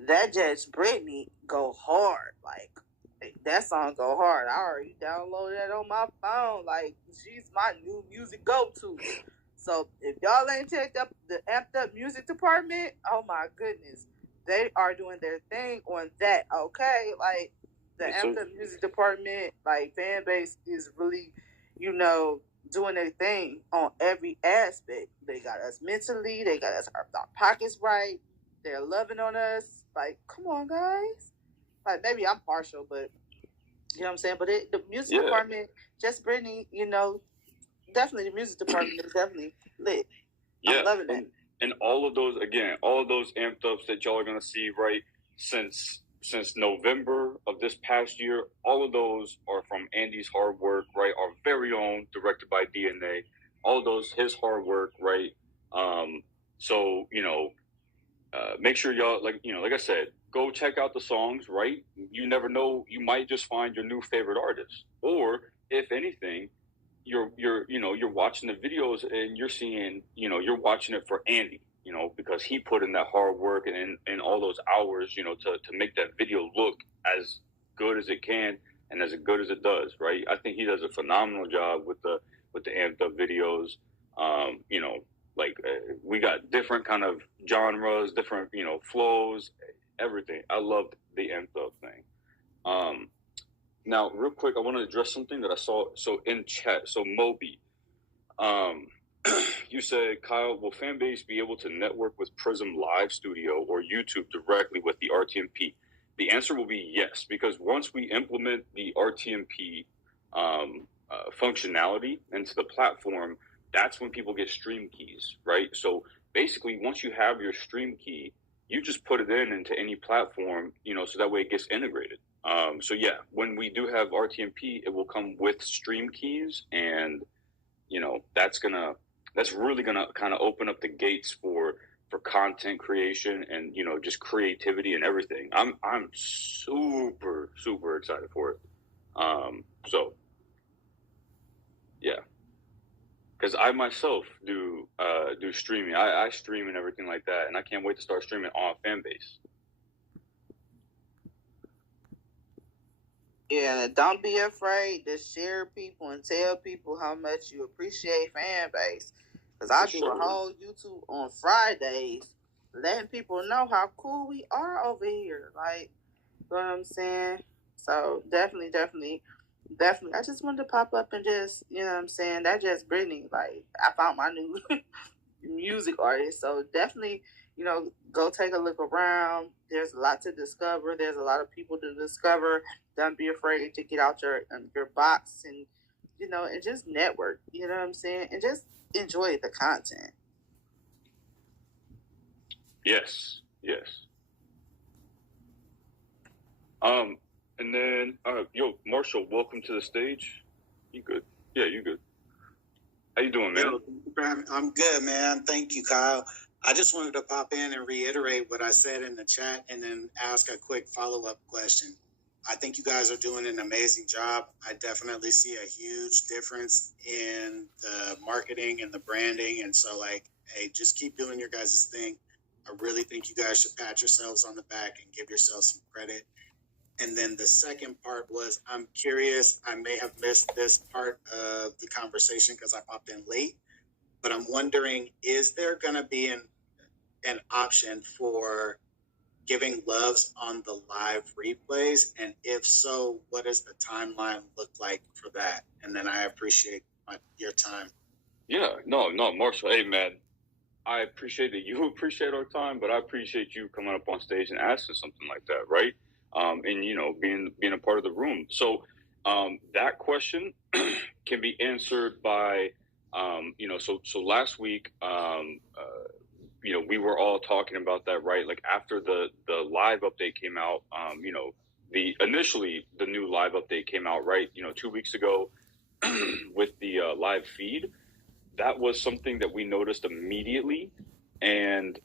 That Judge Brittany go hard. Like, that song go hard. I already downloaded that on my phone. Like, she's my new music go-to. So if y'all ain't checked up the Amped Up music department, oh my goodness, they are doing their thing on that. Okay, like the Amped Up music department, like fan base is really, you know, doing their thing on every aspect. They got us mentally. They got us our pockets right. They're loving on us. Like, come on, guys. Like, maybe I'm partial, but you know what I'm saying. But the music department, just Brittany, you know, definitely the music department is definitely lit. I'm loving it. And all of those amped ups that y'all are gonna see, right, since November of this past year, all of those are from Andy's hard work, right? Our very own, directed by DNA. All of those, his hard work, right? So, you know, make sure y'all, like I said, go check out the songs, right? You never know, you might just find your new favorite artist. Or if anything, you're watching the videos and you're seeing, you know, you're watching it for Andy, you know, because he put in that hard work and all those hours, you know, to make that video look as good as it can and as good as it does, right? I think he does a phenomenal job with the Amped Up videos. You know, like we got different kind of genres, different, you know, flows, everything. I love the Amped Up thing. Now, real quick, I want to address something that I saw. So in chat, so Moby, you said, Kyle, will Fanbase be able to network with Prism Live Studio or YouTube directly with the RTMP? The answer will be yes, because once we implement the RTMP functionality into the platform, that's when people get stream keys, right? So basically, once you have your stream key, you just put it into any platform, you know, so that way it gets integrated. So yeah, when we do have RTMP, it will come with stream keys, and you know that's really gonna kind of open up the gates for content creation and, you know, just creativity and everything. I'm super excited for it. So yeah, because I myself do streaming. I stream and everything like that, and I can't wait to start streaming on Fanbase. Yeah, don't be afraid to share people and tell people how much you appreciate Fanbase. Because I do a whole YouTube on Fridays, letting people know how cool we are over here. Like, you know what I'm saying? So definitely. I just wanted to pop up and just, you know what I'm saying? That just Brittany. Like, I found my new music artist. So definitely, you know, go take a look around. There's a lot to discover. There's a lot of people to discover. Don't be afraid to get out your box and, you know, and just network. You know what I'm saying? And just enjoy the content. Yes. And then, Marshall, welcome to the stage. You good? Yeah, you good. How you doing, man? I'm good, man. Thank you, Kyle. I just wanted to pop in and reiterate what I said in the chat and then ask a quick follow-up question. I think you guys are doing an amazing job. I definitely see a huge difference in the marketing and the branding. And so, like, hey, just keep doing your guys' thing. I really think you guys should pat yourselves on the back and give yourselves some credit. And then the second part was, I'm curious, I may have missed this part of the conversation because I popped in late, but I'm wondering, is there going to be an option for giving loves on the live replays? And if so, what does the timeline look like for that? And then I appreciate your time. Yeah, no, Marshall, hey, man, I appreciate that you appreciate our time, but I appreciate you coming up on stage and asking something like that, right? And, you know, being a part of the room. So that question, can be answered by, so last week, we were all talking about that, right? Like after the live update came out, initially the new live update came out, right? 2 weeks ago with the live feed. That was something that we noticed immediately, and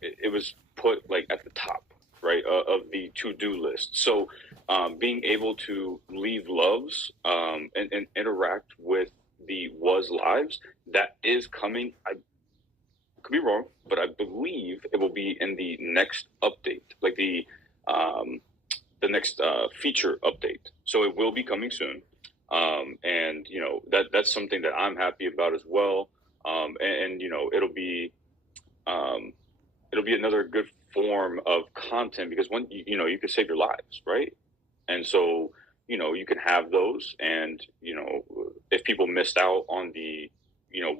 it was put like at the top, right, of the to-do list. So being able to leave loves and interact with the Was Lives, that is coming. I could be wrong, but I believe it will be in the next update, like the next feature update. So it will be coming soon. And that's something that I'm happy about as well. And it'll be another good form of content, because when you can save your lives, right? And so you can have those, and if people missed out on the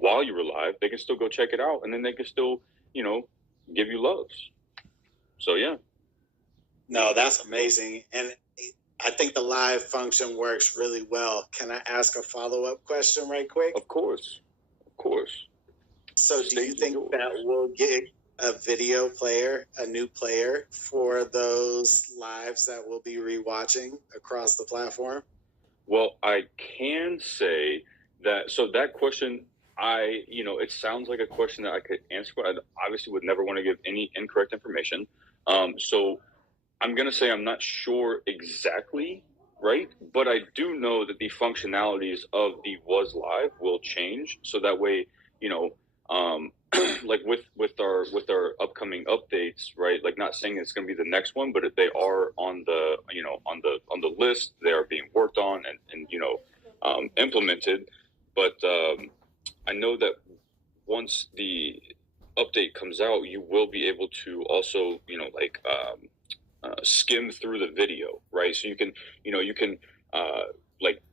while you were live, they can still go check it out, and then they can still give you loves. So yeah. No, that's amazing. And I think the live function works really well. Can I ask a follow-up question right quick? Of course. So do you think that we'll get a video player, a new player for those lives that we'll be rewatching across the platform? Well, I can say that, so that question, it sounds like a question that I could answer, but I obviously would never want to give any incorrect information. So I'm going to say I'm not sure exactly, right? But I do know that the functionalities of the Was Live will change. So that way, like with our upcoming updates, right? Like, not saying it's going to be the next one, but if they are on the, on the list, they are being worked on and implemented. But I know that once the update comes out, you will be able to also, skim through the video, right? So you can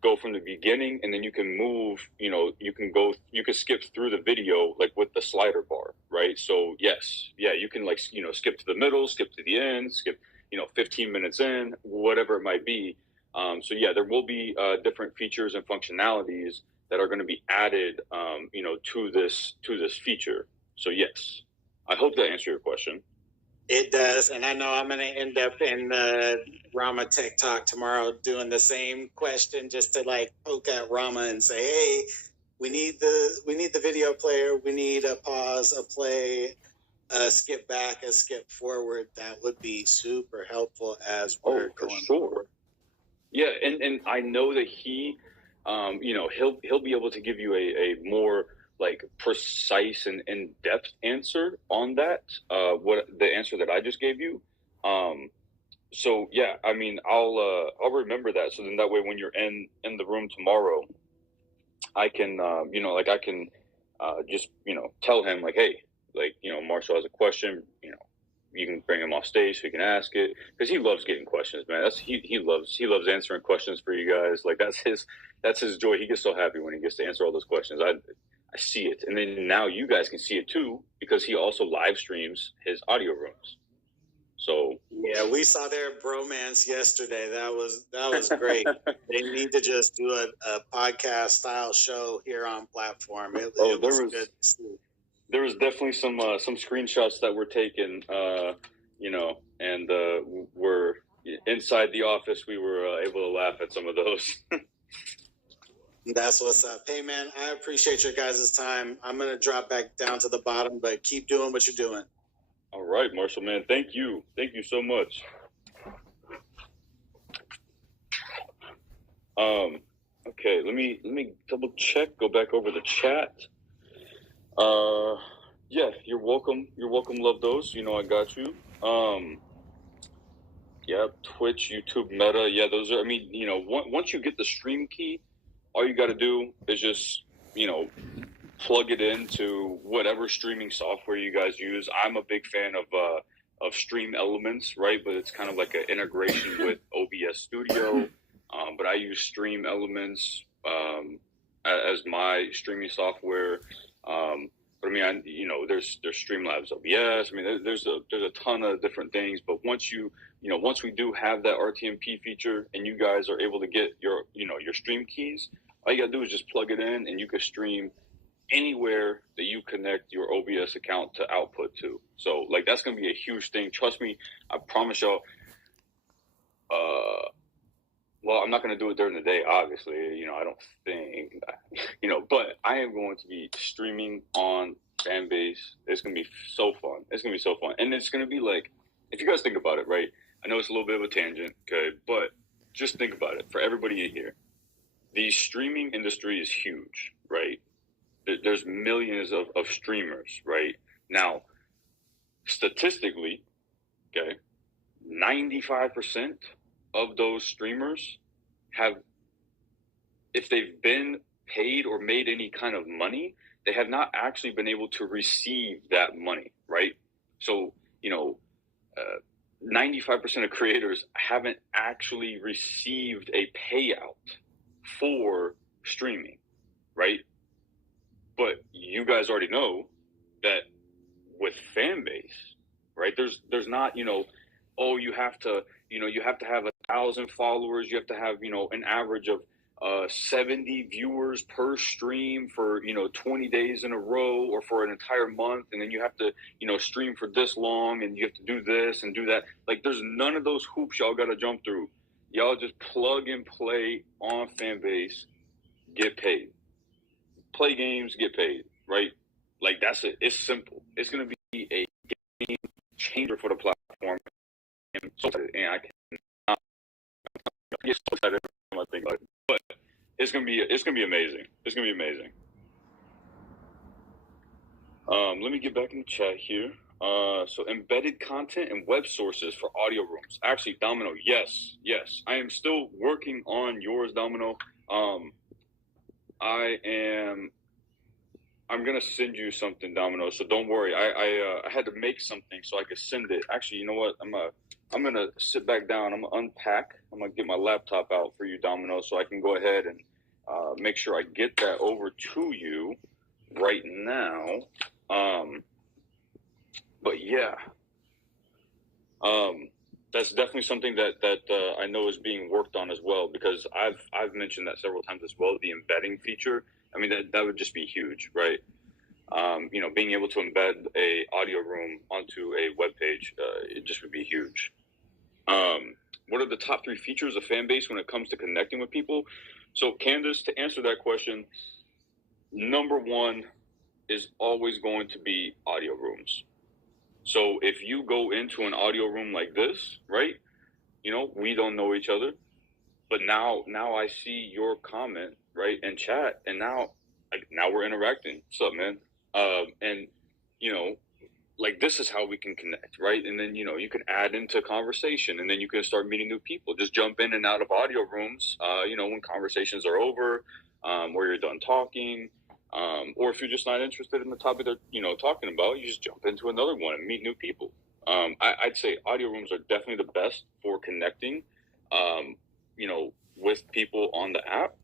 go from the beginning, and then you can move, you can skip through the video, like with the slider bar, right? So yes, yeah, you can skip to the middle, skip to the end, skip, 15 minutes in, whatever it might be. So yeah, there will be different features and functionalities that are going to be added, to this feature. So yes, I hope that answered your question. It does, and I know I'm going to end up in Rama Tech Talk tomorrow doing the same question, just to poke at Rama and say, hey, we need the video player, we need a pause, a play, a skip back, a skip forward. That would be super helpful as we're going forward. Yeah, and I know that he, he'll be able to give you a more precise and in-depth answer on that, what the answer that I just gave you. So yeah, I mean, I'll remember that. So then that way, when you're in the room tomorrow, I can, I can just, tell him hey, Marshall has a question, you can bring him off stage so he can ask it, because he loves getting questions, man. He loves answering questions for you guys. That's his joy. He gets so happy when he gets to answer all those questions. I see it, and then now you guys can see it too, because he also live streams his audio rooms. So yeah, we saw their bromance yesterday. That was great. They need to just do a podcast style show here on platform. It was good to see. There was definitely some screenshots that were taken, and we're inside the office. We were able to laugh at some of those. That's what's up. Hey, man, I appreciate your guys' time. I'm going to drop back down to the bottom, but keep doing what you're doing. All right, Marshall, man. Thank you. Thank you so much. Okay, let me double check, go back over the chat. Yeah, you're welcome. You're welcome. Love those. I got you. Yeah, Twitch, YouTube, Meta. Yeah, those are, once you get the stream key, all you got to do is just, plug it into whatever streaming software you guys use. I'm a big fan of Stream Elements, right? But it's kind of like an integration with OBS Studio. But I use Stream Elements as my streaming software. But But I mean, there's Streamlabs OBS. I mean, there's a ton of different things. But once once we do have that RTMP feature and you guys are able to get your stream keys, all you gotta do is just plug it in and you can stream anywhere that you connect your OBS account to output to. So like that's gonna be a huge thing. Trust me, I promise y'all. Well, I'm not gonna do it during the day, obviously. I don't think, but I am going to be streaming on Fanbase. It's gonna be so fun. It's gonna be so fun, and it's gonna be like, if you guys think about it, right? I know it's a little bit of a tangent, okay, but just think about it for everybody in here. The streaming industry is huge, right? There's millions of streamers, right? Now, statistically, okay, 95% of those streamers have, if they've been paid or made any kind of money, they have not actually been able to receive that money, right? So, 95% of creators haven't actually received a payout for streaming, right? But you guys already know that with Fanbase, right? There's not, oh, you have to have 1,000 followers. You have to have, an average of 70 viewers per stream for, 20 days in a row or for an entire month. And then you have to, stream for this long and you have to do this and do that. Like there's none of those hoops y'all got to jump through. Y'all just plug and play on Fanbase, get paid. Play games, get paid, right? Like that's it. It's simple. It's going to be a game changer for the platform. And I cannot get so excited when I think about it. But it's gonna be amazing. It's gonna be amazing. Let me get back in the chat here. So embedded content and web sources for audio rooms. Actually, Domino, yes. I am still working on yours, Domino. I'm gonna send you something, Domino. So don't worry. I had to make something so I could send it. Actually, you know what? I'm gonna sit back down. I'm gonna unpack. I'm gonna get my laptop out for you, Domino, so I can go ahead and make sure I get that over to you right now. But yeah, that's definitely something that I know is being worked on as well, because I've mentioned that several times as well. The embedding feature. I mean, that would just be huge, right? Being able to embed a audio room onto a web page, it just would be huge. What are the top 3 features of Fanbase when it comes to connecting with people? So, Candace, to answer that question, number 1 is always going to be audio rooms. So if you go into an audio room like this, right, we don't know each other, but now I see your comment, right, and chat, and now we're interacting. What's up, man? And like this is how we can connect, right? And then you can add into conversation, and then you can start meeting new people. Just jump in and out of audio rooms, when conversations are over, or you're done talking, or if you're just not interested in the topic they're talking about, you just jump into another one and meet new people. I'd say audio rooms are definitely the best for connecting, with people on the app.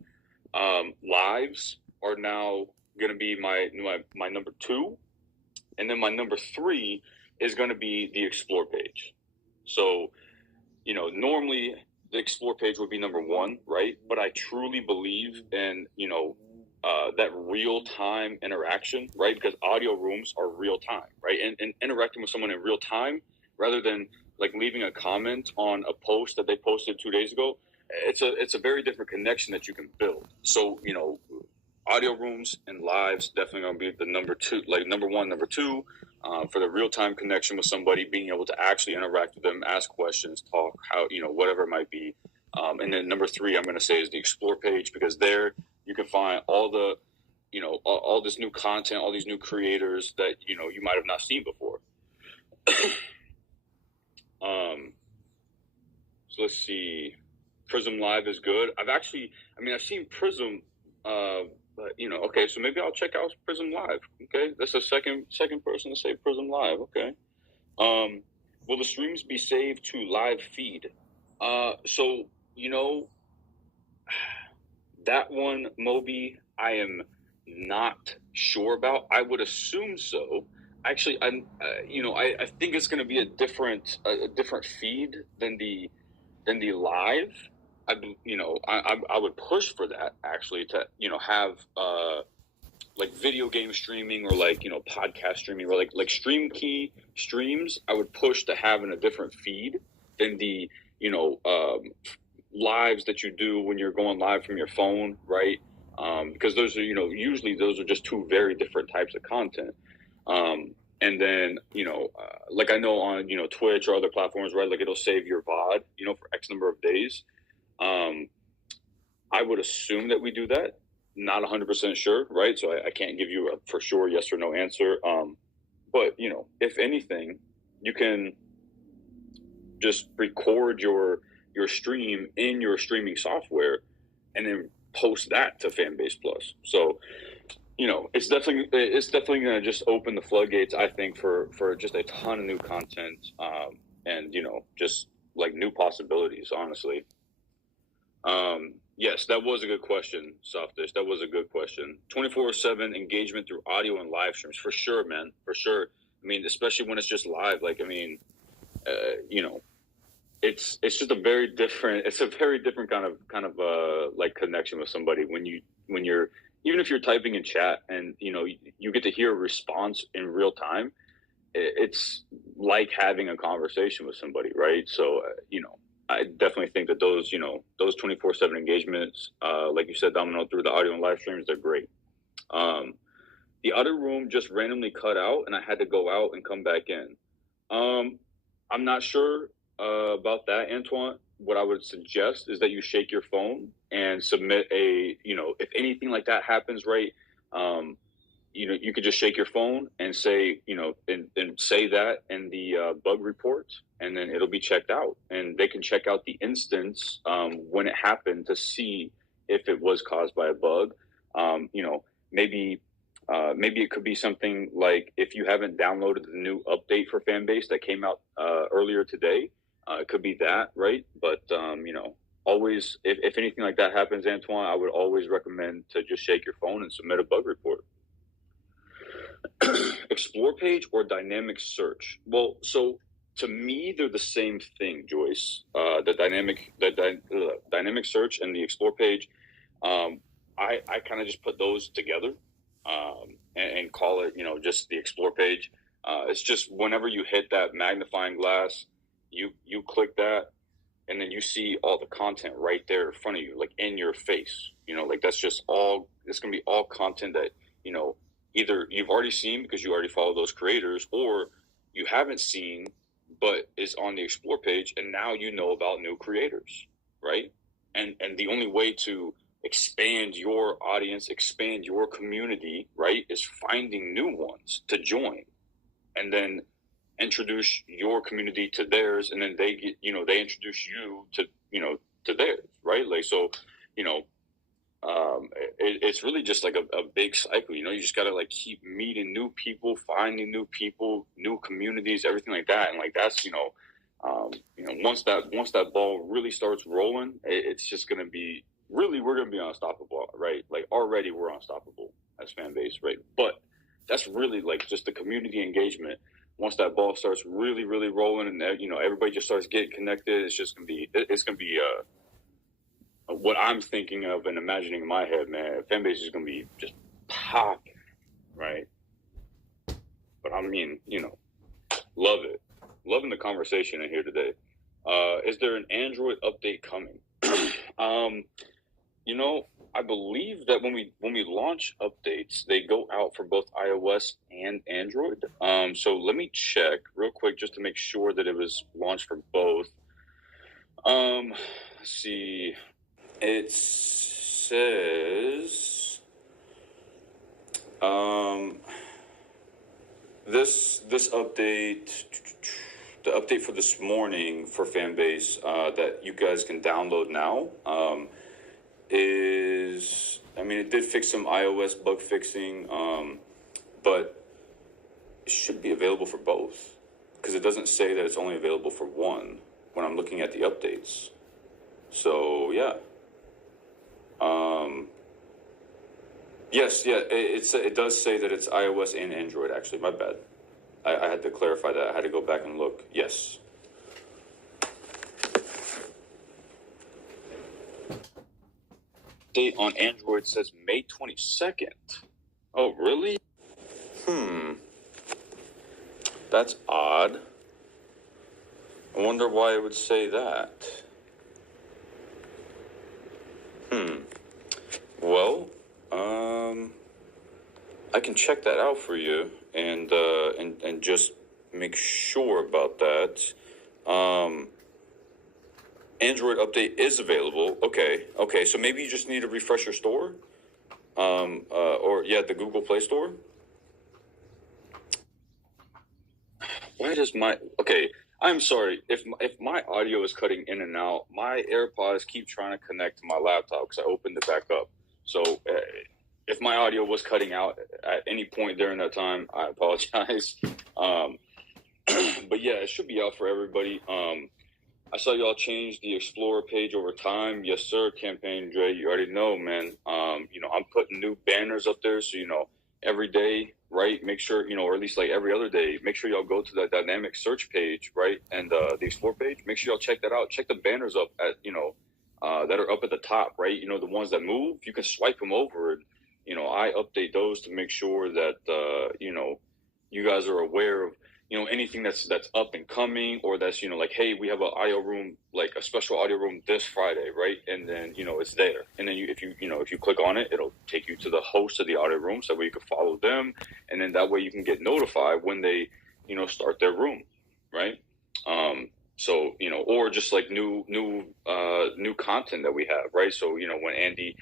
Lives are now going to be my number 2. And then my number 3 is going to be the explore page. So, normally the explore page would be number 1, right? But I truly believe in, that real-time interaction, right? Because audio rooms are real-time, right? And interacting with someone in real time, rather than like leaving a comment on a post that they posted 2 days ago, it's a very different connection that you can build. So, audio rooms and lives definitely going to be the number 2, like number 1, number 2, for the real-time connection with somebody, being able to actually interact with them, ask questions, talk, how, whatever it might be. And then number 3, I'm going to say, is the explore page, because there you can find all the, all this new content, all these new creators that, you might have not seen before. So let's see. Prism Live is good. I've seen Prism, but okay, so maybe I'll check out Prism Live. Okay, that's the second person to say Prism Live. Okay. Will the streams be saved to live feed? So that one, Moby, I am not sure about. I would assume so. Actually, I think it's going to be a different feed than the live. I would push for that actually to have like video game streaming or like podcast streaming or like Stream Key streams. I would push to have in a different feed than the lives that you do when you're going live from your phone, right? Because those are usually those are just two very different types of content. And then like I know on Twitch or other platforms, right? Like it'll save your VOD for X number of days. I would assume that we do that. Not 100% sure, right? So I can't give you a for sure yes or no answer. But if anything, you can just record your stream in your streaming software and then post that to Fanbase Plus. So it's definitely going to just open the floodgates, I think, for just a ton of new content, and just like new possibilities, honestly. Yes, that was a good question, Softish. That was a good question. 24/7 engagement through audio and live streams, for sure, man, for sure. I mean, especially when it's just live. Like, I mean, it's just a very different kind of like connection with somebody when you're even if you're typing in chat and you get to hear a response in real time. It's like having a conversation with somebody, right? So I definitely think that those 24/7 engagements, like you said, Domino, through the audio and live streams, they're great. The other room just randomly cut out, and I had to go out and come back in. I'm not sure about that, Antoine. What I would suggest is that you shake your phone and submit if anything like that happens, right? You could just shake your phone and say, and say that in the bug report, and then it'll be checked out, and they can check out the instance when it happened to see if it was caused by a bug. Maybe it could be something like if you haven't downloaded the new update for Fanbase that came out earlier today, it could be that, right? But always, if anything like that happens, Antoine, I would always recommend to just shake your phone and submit a bug report. Explore page or dynamic search? Well, so to me, they're the same thing, Joyce. The dynamic search and the explore page, I kind of just put those together and call it, just the explore page. It's just whenever you hit that magnifying glass, you click that, and then you see all the content right there in front of you, like in your face. Like that's just all. It's gonna be all content that either you've already seen because you already follow those creators, or you haven't seen but is on the explore page, and now you know about new creators, right? And the only way to expand your audience, expand your community, right, is finding new ones to join, and then introduce your community to theirs, and then they get they introduce you to theirs, right? Like, so it's really just like a big cycle. You just got to like keep meeting new people, finding new people, new communities, everything like that. And like that's once that ball really starts rolling, it's just gonna be really, we're gonna be unstoppable, right? Like already we're unstoppable as Fanbase, right? But that's really like just the community engagement. Once that ball starts really, really rolling, and everybody just starts getting connected, it's gonna be what I'm thinking of and imagining in my head, man. Fanbase is gonna be just popping, right? But I mean, love it, loving the conversation in here today. Is there an Android update coming? I believe that when we launch updates, they go out for both iOS and Android. So let me check real quick just to make sure that it was launched for both. Let's see. It says this update, the update for this morning for Fanbase that you guys can download now is, it did fix some iOS bug fixing, but it should be available for both, because it doesn't say that it's only available for one when I'm looking at the updates. So yeah. Yes, yeah, it does say that it's iOS and Android. Actually, my bad. I had to clarify that. I had to go back and look. Yes. Date on Android says May 22nd. Oh, really? That's odd. I wonder why it would say that. Well, I can check that out for you and just make sure about that. Android update is available. Okay. So maybe you just need to refresh your store, or the Google Play Store. Why does I'm sorry if my audio is cutting in and out. My AirPods keep trying to connect to my laptop because I opened it back up. So if my audio was cutting out at any point during that time, I apologize. But yeah, it should be out for everybody. I saw y'all change the Explorer page over time. Yes, sir, Campaign Dre. You already know, man. I'm putting new banners up there, so every day, right? Make sure or at least like every other day, make sure y'all go to that dynamic search page, right? And the Explore page. Make sure y'all check that out. Check the banners up at that are up at the top, right? The ones that move. You can swipe them over, and I update those to make sure that you guys are aware of anything that's up and coming, or that's like, hey, we have an audio room, like a special audio room this Friday, right? And then it's there, and then if you click on it, it'll take you to the host of the audio room, so that way you can follow them, and then that way you can get notified when they start their room, right? So or just like new content that we have, right? So when Andy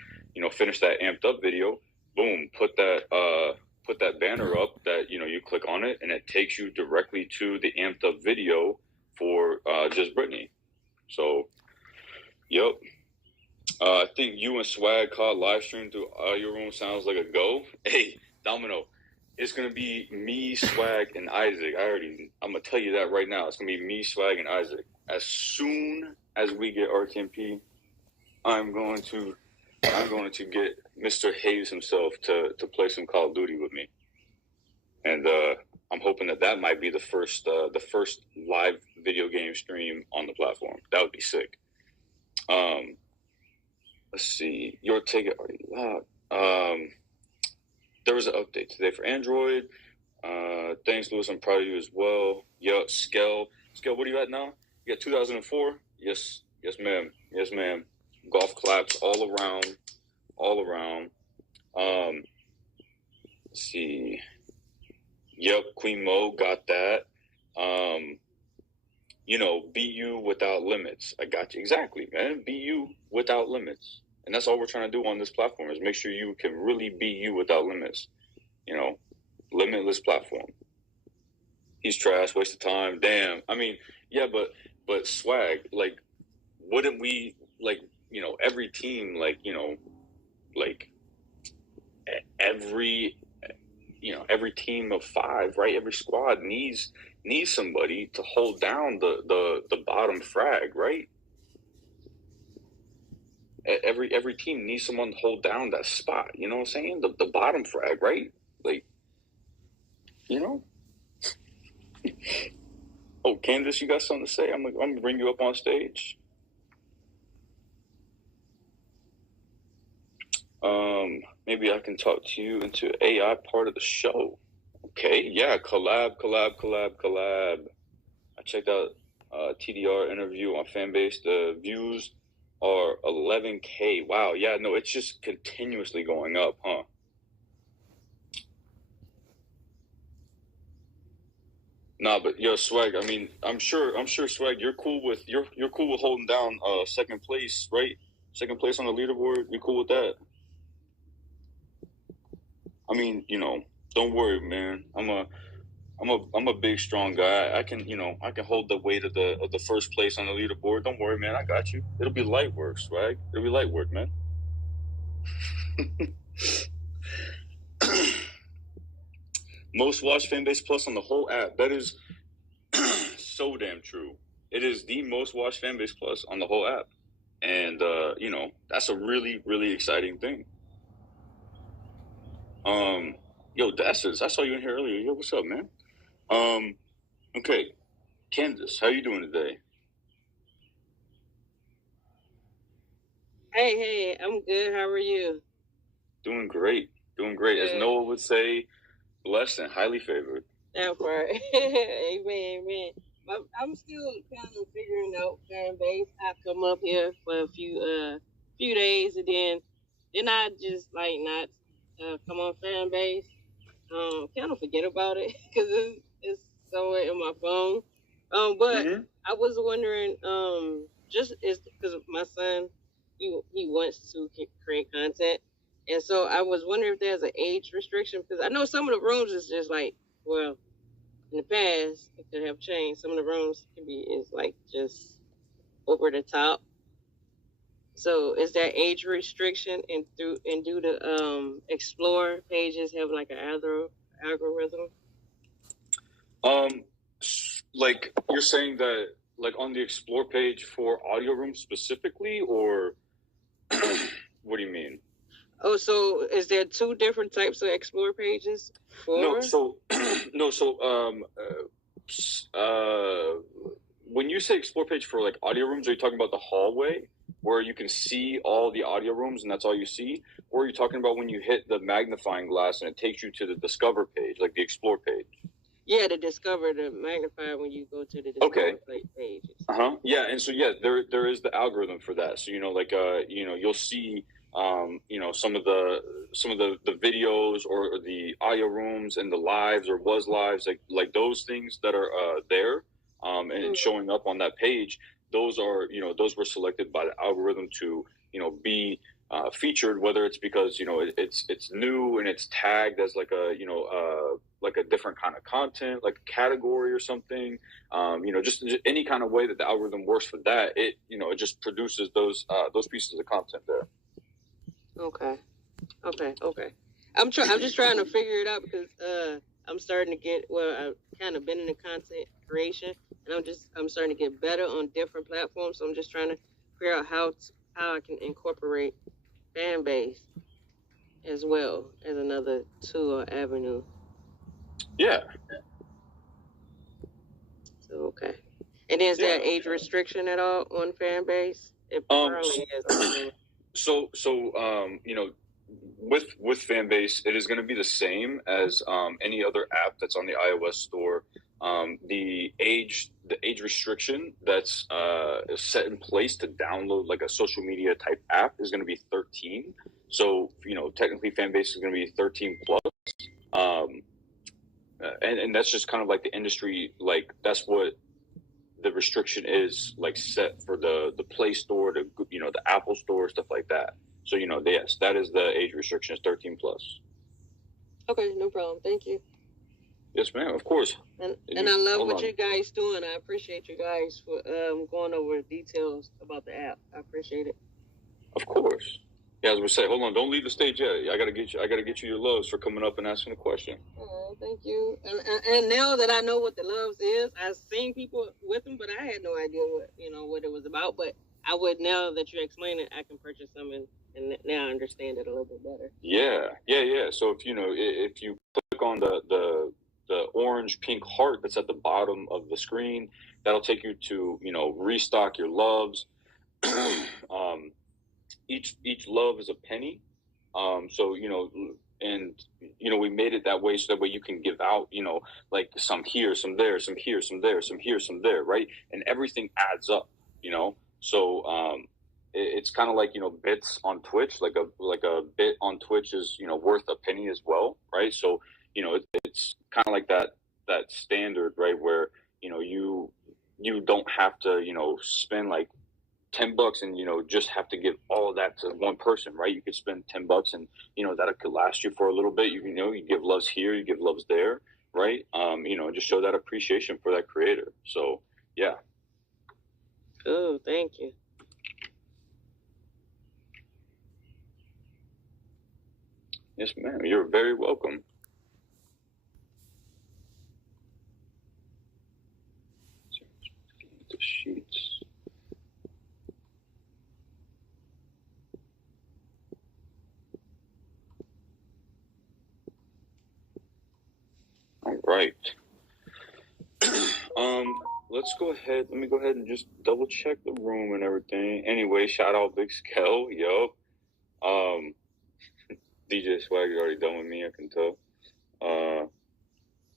finished that amped up video, boom, put that banner up that you click on it and it takes you directly to the amped up video for Just Brittany. So yep. I think you and Swag caught live stream through audio room. Sounds like a go. Hey, Domino, it's gonna be me, Swag, and Isaac. I'm gonna tell you that right now. It's gonna be me, Swag, and Isaac. As soon as we get RTMP, I'm going to get Mr. Hayes himself to play some Call of Duty with me, and I'm hoping that might be the first live video game stream on the platform. That would be sick. Let's see, your ticket already logged. There was an update today for Android. Thanks, Lewis. I'm proud of you as well. Yo, Skell, what are you at now? You got 2004? Yes, ma'am. Yes, ma'am. Golf claps all around. Let's see. Yep, Queen Mo got that. Be you without limits. I got you. Exactly, man. Be you without limits. And that's all we're trying to do on this platform, is make sure you can really be you without limits. Limitless platform. He's trash, waste of time. Damn. I mean, yeah, but Swag, like, wouldn't we, like, every team, every team of 5, right? Every squad needs somebody to hold down the bottom frag, right? Every team needs someone to hold down that spot. You know what I'm saying? The bottom frag, right? Like, Oh, Candace, you got something to say? I'm gonna bring you up on stage. Maybe I can talk to you into AI part of the show. Okay, yeah, collab. I checked out TDR interview on Fanbase. The views are 11K. Wow, yeah, no, it's just continuously going up, huh? Nah, but yo, Swag, I mean, I'm sure, Swag, you're cool with holding down second place, right? Second place on the leaderboard. You cool with that? I mean, don't worry, man. I'm a big, strong guy. I can hold the weight of the first place on the leaderboard. Don't worry, man. I got you. It'll be light work, Swag. It'll be light work, man. Most watched Fanbase Plus on the whole app. That is so damn true. It is the most watched Fanbase Plus on the whole app. And, that's a really, really exciting thing. Yo, Dastas, I saw you in here earlier. Yo, what's up, man? Okay, Kansas, how you doing today? Hey, I'm good. How are you? Doing great. Doing great. As Good. Noah would say, blessed and highly favored. That part. Amen. I'm still kind of figuring out fan base. I come up here for a few days and then I just like not come on fan base. Kind of forget about it because it's somewhere in my phone. But I was wondering, just is because my son, he wants to create content, and so I was wondering if there's an age restriction because I know some of the rooms is just like, well, in the past it could have changed. Some of the rooms can be is like just over the top. So is there age restriction and do the explore pages have like an algorithm? Like you're saying that, like on the explore page for audio room specifically, or what do you mean? Oh, so is there two different types of explore pages? No, so when you say explore page for like audio rooms, are you talking about the hallway where you can see all the audio rooms and that's all you see, or are you talking about when you hit the magnifying glass and it takes you to the discover page, like the explore page? Yeah, the discover, the magnify when you go to the discover pages. Yeah, and so there is the algorithm for that. So like you'll see some of the videos or the audio rooms and the lives or was lives, like those things that are there and showing up on that page. Those are those were selected by the algorithm to be featured, whether it's because it's new and it's tagged as like a like a different kind of content, like a category or something, just any kind of way that the algorithm works for that, it just produces those pieces of content there. Okay. I'm just trying to figure it out because I'm starting to get I've kind of been in the content creation and I'm starting to get better on different platforms. So I'm just trying to figure out how I can incorporate fan base as well as another tool or avenue. Yeah. So okay. And is there age restriction at all on fan base? It probably is. So with Fanbase, it is going to be the same as any other app that's on the iOS store. The age restriction that's set in place to download like a social media type app is going to be 13. So technically Fanbase is going to be 13 plus. And that's just kind of like the industry, like that's what the restriction is, like set for the Play Store, the Apple Store, stuff like that. So yes, that is the age restriction, is 13 plus. Okay, no problem. Thank you. Yes, ma'am. Of course. And I love what you guys doing. I appreciate you guys for going over details about the app. I appreciate it. Of course. Yeah, as we say, hold on, don't leave the stage yet. I gotta get you your loves for coming up and asking a question. Oh, thank you. And now that I know what the loves is, I've seen people with them, but I had no idea what it was about. But I would, now that you explain it, I can purchase some and now I understand it a little bit better. Yeah. So if you click on the orange pink heart that's at the bottom of the screen, that'll take you to restock your loves. Each love is a penny. So we made it that way so that way you can give out like some here, some there, some here, some there, some here, some there, right? And everything adds up. So it's kind of like bits on Twitch, like a bit on Twitch is worth a penny as well, right? So it's kind of like that standard, right, where you don't have to spend like $10 and just have to give all of that to one person, right? You could spend $10 and that could last you for a little bit. You give loves here, you give loves there, right? Just show that appreciation for that creator. So yeah. Oh, thank you. Yes, ma'am. You're very welcome. The sheets. All right. Let's go ahead. Let me go ahead and just double check the room and everything. Anyway, shout out Big Skel. Yo. DJ Swag already done with me, I can tell.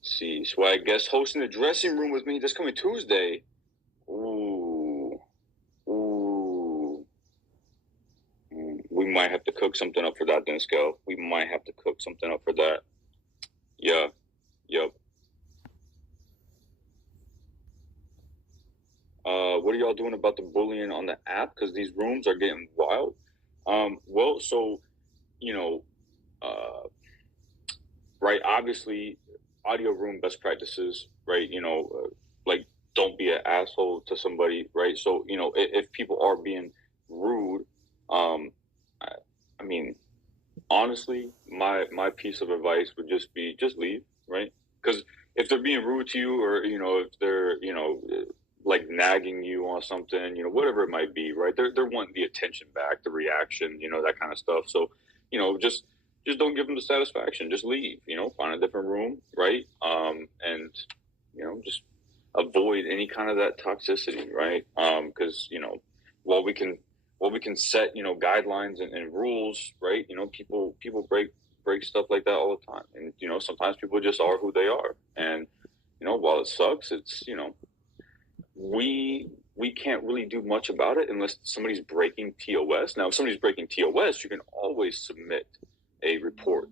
See, Swag guest hosting the dressing room with me this coming Tuesday. Ooh. We might have to cook something up for that then, Skel. We might have to cook something up for that. Yeah. Yep. What are y'all doing about the bullying on the app? Because these rooms are getting wild. Well, so, right, obviously, audio room best practices, right? Like, don't be an asshole to somebody, right? So, if people are being rude, I mean, honestly, my piece of advice would just be, just leave, right? Because if they're being rude to you, or, if they're, like nagging you on something, whatever it might be, right? They're wanting the attention back, the reaction, that kind of stuff. So, just don't give them the satisfaction. Just leave, find a different room, right? And, just avoid any kind of that toxicity, right? Because, while we can set, guidelines and rules, right? People break stuff like that all the time. And, sometimes people just are who they are. And, while it sucks, it's, we can't really do much about it unless somebody's breaking TOS. Now, if somebody's breaking TOS, you can always submit a report,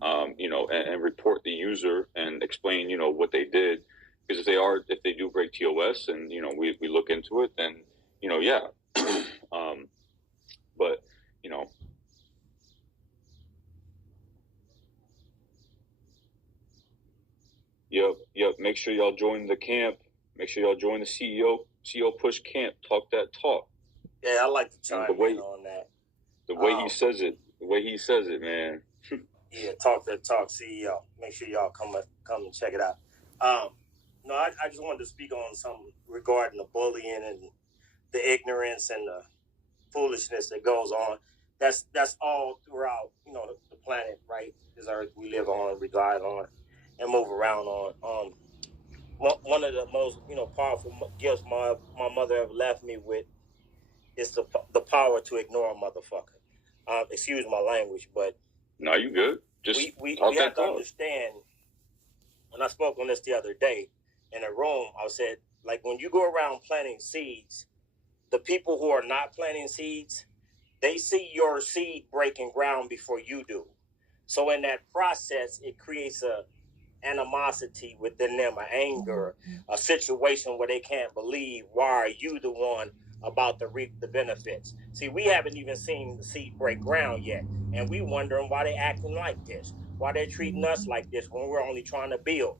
and report the user and explain, what they did. Because if they do break TOS and, we look into it, then, yeah. But, Yep. Make sure y'all join the camp. Make sure y'all join the CEO Push Camp. Talk that talk. Yeah, I like to chime in on that. The way he says it, man. Yeah, talk that talk, CEO. Make sure y'all come and check it out. No, I just wanted to speak on something regarding the bullying and the ignorance and the foolishness that goes on. That's all throughout, the planet, right? This earth we live on, reside on, and move around on. One of the most, powerful gifts my mother ever left me with is the power to ignore a motherfucker. Excuse my language, but no, you good. Just we have to understand. When I spoke on this the other day in a room, I said, like, when you go around planting seeds, the people who are not planting seeds, they see your seed breaking ground before you do. So in that process, it creates a animosity within them, an anger, a situation where they can't believe, why are you the one about to reap the benefits? See, we haven't even seen the seed break ground yet, and we wondering why they acting like this, why they're treating us like this when we're only trying to build.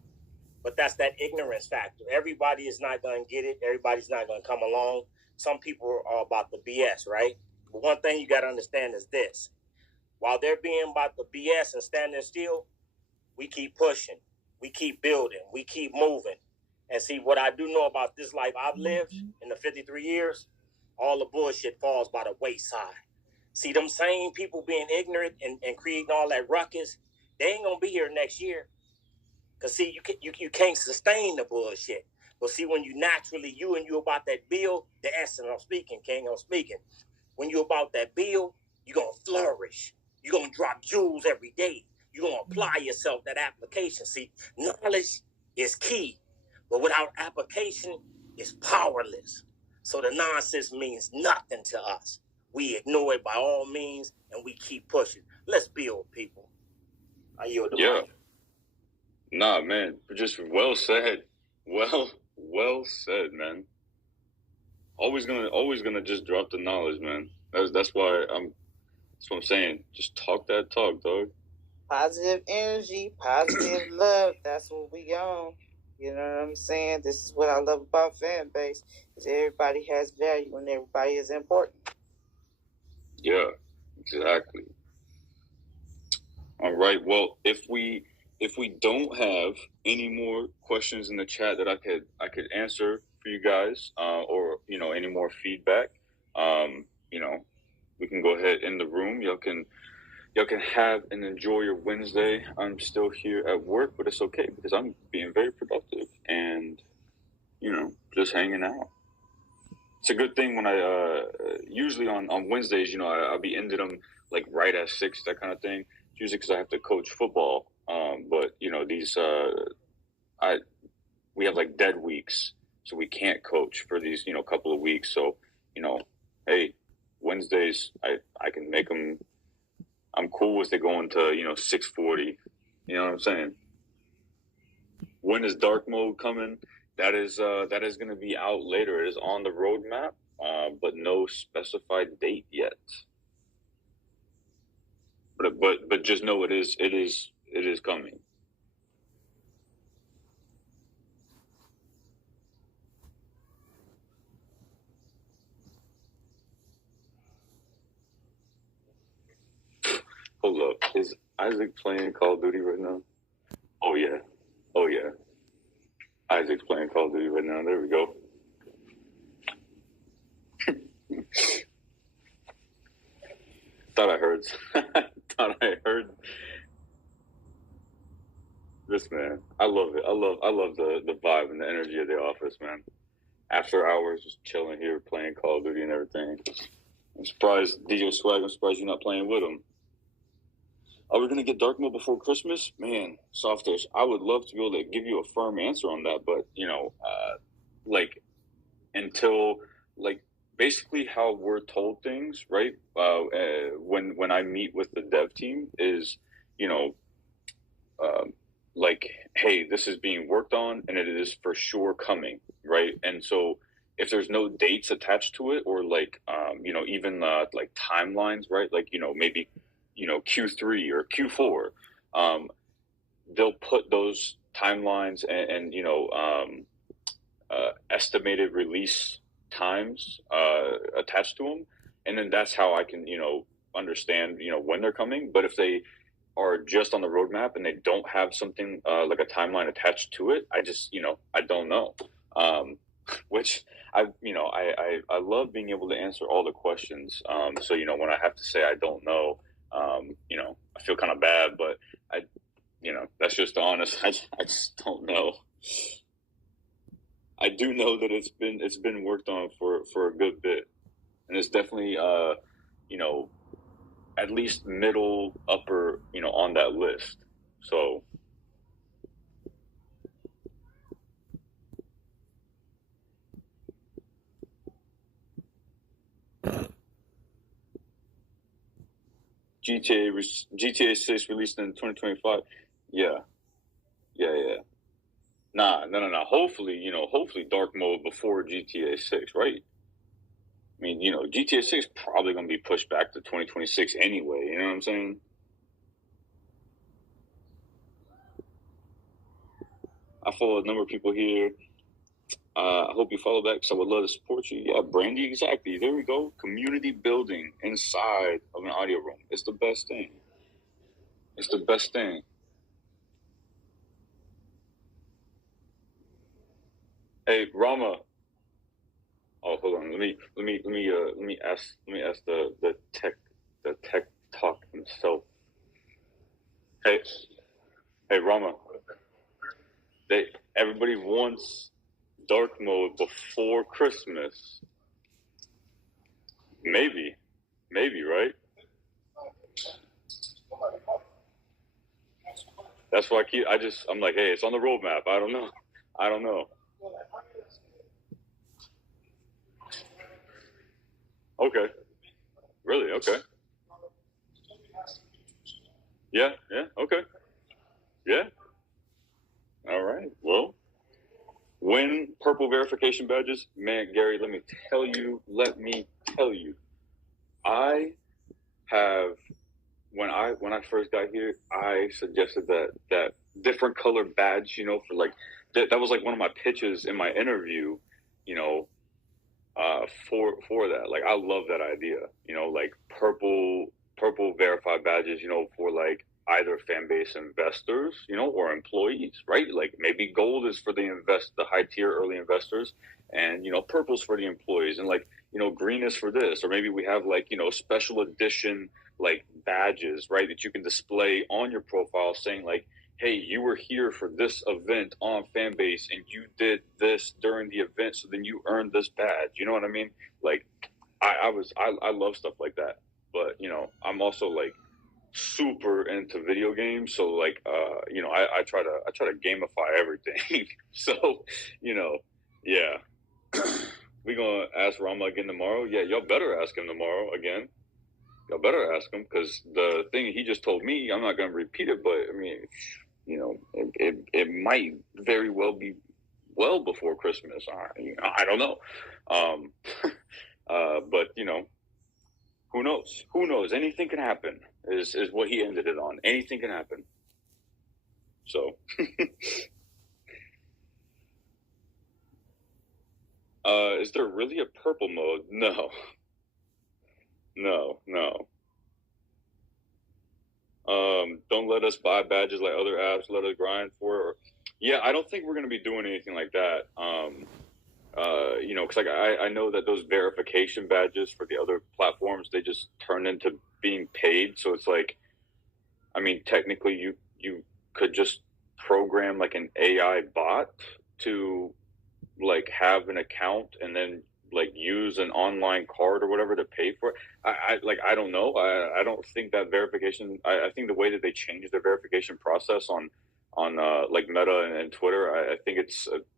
But that's that ignorance factor. Everybody is not going to get it. Everybody's not going to come along. Some people are about the BS, right? But one thing you got to understand is this. While they're being about the BS and standing still, we keep pushing. We keep building. We keep moving. And see, what I do know about this life I've lived in the 53 years, all the bullshit falls by the wayside. See, them same people being ignorant and creating all that ruckus, they ain't going to be here next year. Because, see, you can't sustain the bullshit. But, see, when you naturally, you about that bill, the essence I'm speaking, King, I'm speaking. When you about that bill, you're going to flourish. You're going to drop jewels every day. You're going to apply yourself that application. See, knowledge is key, but without application, it's powerless. So the nonsense means nothing to us. We ignore it by all means, and we keep pushing. Let's build, people. I yield the mic. Nah, man, just well said. Well said, man. Always gonna just drop the knowledge, man. That's what I'm saying. Just talk that talk, dog. Positive energy, positive love. That's what we on. You know what I'm saying? This is what I love about fan base. Is everybody has value and everybody is important. Yeah, exactly. All right. Well, if we don't have any more questions in the chat that I could answer for you guys, or any more feedback, we can go ahead in the room. Y'all can y'all can have and enjoy your Wednesday. I'm still here at work, but it's okay because I'm being very productive and, you know, just hanging out. It's a good thing when I usually on Wednesdays, you know, I'll be ending them like right at 6, that kind of thing. It's usually because I have to coach football. But you know, we have like dead weeks, so we can't coach for these, you know, couple of weeks. So, you know, hey, Wednesdays I can make them. I'm cool with it going to, you know, 6:40. You know what I'm saying? When is dark mode coming? That is going to be out later. It is on the roadmap, but no specified date yet. But just know it is coming. Hold up, is Isaac playing Call of Duty right now? Oh yeah. Isaac's playing Call of Duty right now. There we go. Thought I heard this, man. I love it. I love the vibe and the energy of the office, man. After hours, just chilling here, playing Call of Duty and everything. I'm surprised, DJ Swag, I'm surprised you're not playing with him. Are we going to get dark mode before Christmas? Man, Softish, I would love to be able to give you a firm answer on that, but, you know, like, until, like, basically how we're told things, right? When I meet with the dev team is, you know, like, hey, this is being worked on and it is for sure coming, right? And so if there's no dates attached to it or like, you know, even like timelines, right? Like, you know, maybe, you know, Q3 or Q4, they'll put those timelines and you know, estimated release times attached to them, and then that's how I can, you know, understand, you know, when they're coming. But if they are just on the roadmap and they don't have something like a timeline attached to it, I just, you know, I don't know. Which I love being able to answer all the questions. So, you know, when I have to say I don't know, you know, I feel kind of bad, but you know, that's just the honest. I just don't know. I do know that it's been worked on for a good bit, and it's definitely you know, at least middle upper, you know, on that list. So GTA 6 released in 2025. Yeah. Nah. Hopefully, you know, dark mode before GTA 6, right? I mean, you know, GTA 6 probably gonna be pushed back to 2026 anyway. You know what I'm saying? I follow a number of people here. I hope you follow back because I would love to support you. Yeah, Brandy, exactly. There we go. Community building inside of an audio room. It's the best thing. Hey, Rama. Oh, hold on. Let me ask the tech talk himself. Hey, Rama. Everybody wants dark mode before Christmas. Maybe, right? That's why I'm like, hey, it's on the roadmap. I don't know. Okay. Really? Okay. Yeah. Okay. Yeah. All right. Well, when purple verification badges, man, Gary, let me tell you, I have, when I first got here, I suggested that different color badge, you know, for like, that was like one of my pitches in my interview, you know, for that. Like, I love that idea, you know, like purple verified badges, you know, for like either fan base investors, you know, or employees, right? Like maybe gold is for the high tier early investors, and, you know, purple's for the employees, and like, you know, green is for this, or maybe we have like, you know, special edition like badges, right, that you can display on your profile saying like, hey, you were here for this event on Fanbase and you did this during the event, so then you earned this badge. You know what I mean? Like, I love stuff like that. But, you know, I'm also like super into video games, so like, you know, I try to gamify everything. So, you know, yeah. We gonna ask Rama again tomorrow. Yeah, y'all better ask him tomorrow again. Y'all better ask him, because the thing he just told me, I'm not gonna repeat it, but I mean, you know, it might very well be well before Christmas. I don't know. But, you know, who knows? Who knows? Anything can happen is what he ended it on. Anything can happen. So, is there really a purple mode? No. Don't let us buy badges like other apps. Let us grind for it. Yeah, I don't think we're going to be doing anything like that. You know, because like I know that those verification badges for the other platforms, they just turn into being paid. So it's like, I mean, technically you could just program like an AI bot to like have an account and then like use an online card or whatever to pay for it. I don't know. I don't think that verification, I think the way that they changed their verification process on like Meta and Twitter, I think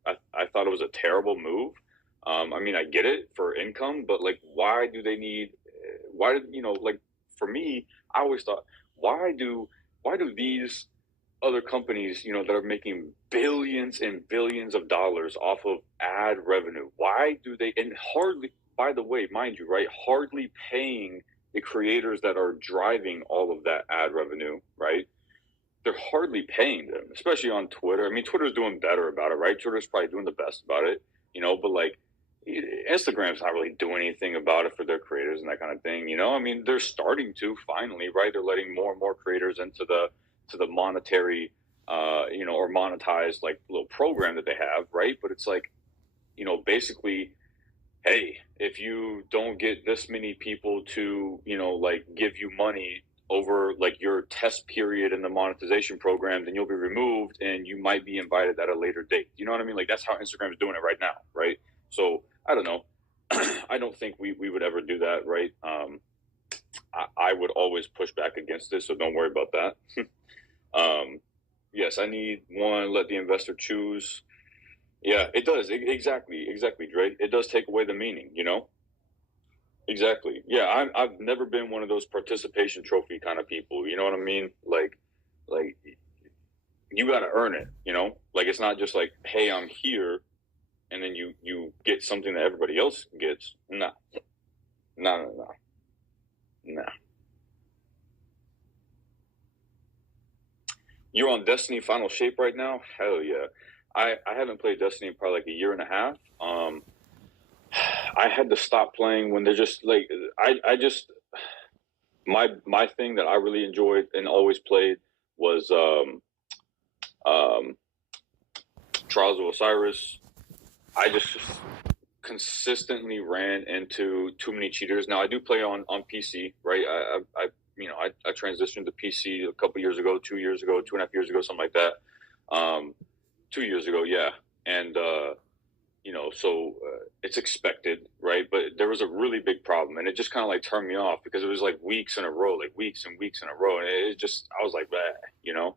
I thought it was a terrible move. I mean, I get it for income, but like, why do, you know, like for me, I always thought, why do these other companies, you know, that are making billions and billions of dollars off of ad revenue, why do they, and hardly, by the way, mind you, right, hardly paying the creators that are driving all of that ad revenue, right? They're hardly paying them, especially on Twitter. I mean, Twitter's doing better about it, right? Twitter's probably doing the best about it, you know, but like Instagram's not really doing anything about it for their creators and that kind of thing, you know? I mean, they're starting to finally, right? They're letting more and more creators into the monetary, you know, or monetized like little program that they have, right? But it's like, you know, basically, hey, if you don't get this many people to, you know, like give you money over like your test period in the monetization program, then you'll be removed and you might be invited at a later date. You know what I mean? Like that's how Instagram is doing it right now, right? So I don't know. I don't think we would ever do that, right? I would always push back against this, so don't worry about that. Yes, I need one, let the investor choose. Yeah, it does. Exactly, Dre. It does take away the meaning, you know? Exactly. Yeah, I've never been one of those participation trophy kind of people. You know what I mean? Like you got to earn it, you know? Like, it's not just like, hey, I'm here, and then you get something that everybody else gets. No. You're on Destiny Final Shape right now? Hell yeah. I haven't played Destiny in probably like a year and a half. I had to stop playing when they're just like, I just, my thing that I really enjoyed and always played was Trials of Osiris. I just consistently ran into too many cheaters. Now I do play on PC, right? I transitioned to PC a couple years ago, 2 years ago, 2.5 years ago, something like that. 2 years ago, yeah. And, you know, so it's expected, right? But there was a really big problem, and it just kind of like turned me off because it was like weeks in a row, like weeks and weeks in a row. And it just, I was like, bah, you know?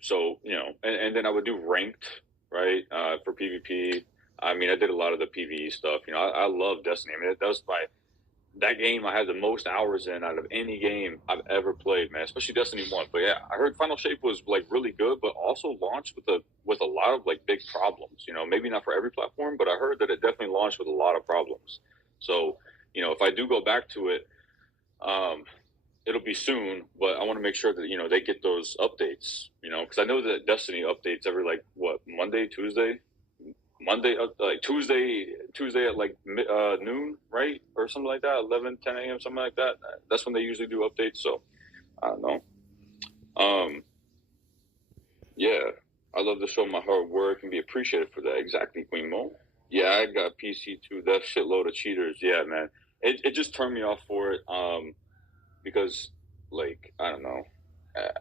So, you know, and then I would do ranked, right? For PvP. I mean, I did a lot of the PvE stuff. You know, I love Destiny. I mean, that was that game I had the most hours in out of any game I've ever played, man, especially Destiny 1. But yeah, I heard Final Shape was like really good, but also launched with a lot of like big problems, you know, maybe not for every platform, but I heard that it definitely launched with a lot of problems. So, you know, if I do go back to it, it'll be soon, but I want to make sure that, you know, they get those updates, you know, because I know that Destiny updates every like Monday, Tuesday, like Tuesday at like noon, right? Or something like that, 11, 10 a.m., something like that. That's when they usually do updates. So I don't know. Yeah. I love to show my hard work and be appreciated for that. Exactly, Queen Mo. Yeah, I got PC too. That shitload of cheaters. Yeah, man. It just turned me off for it. Because like I don't know.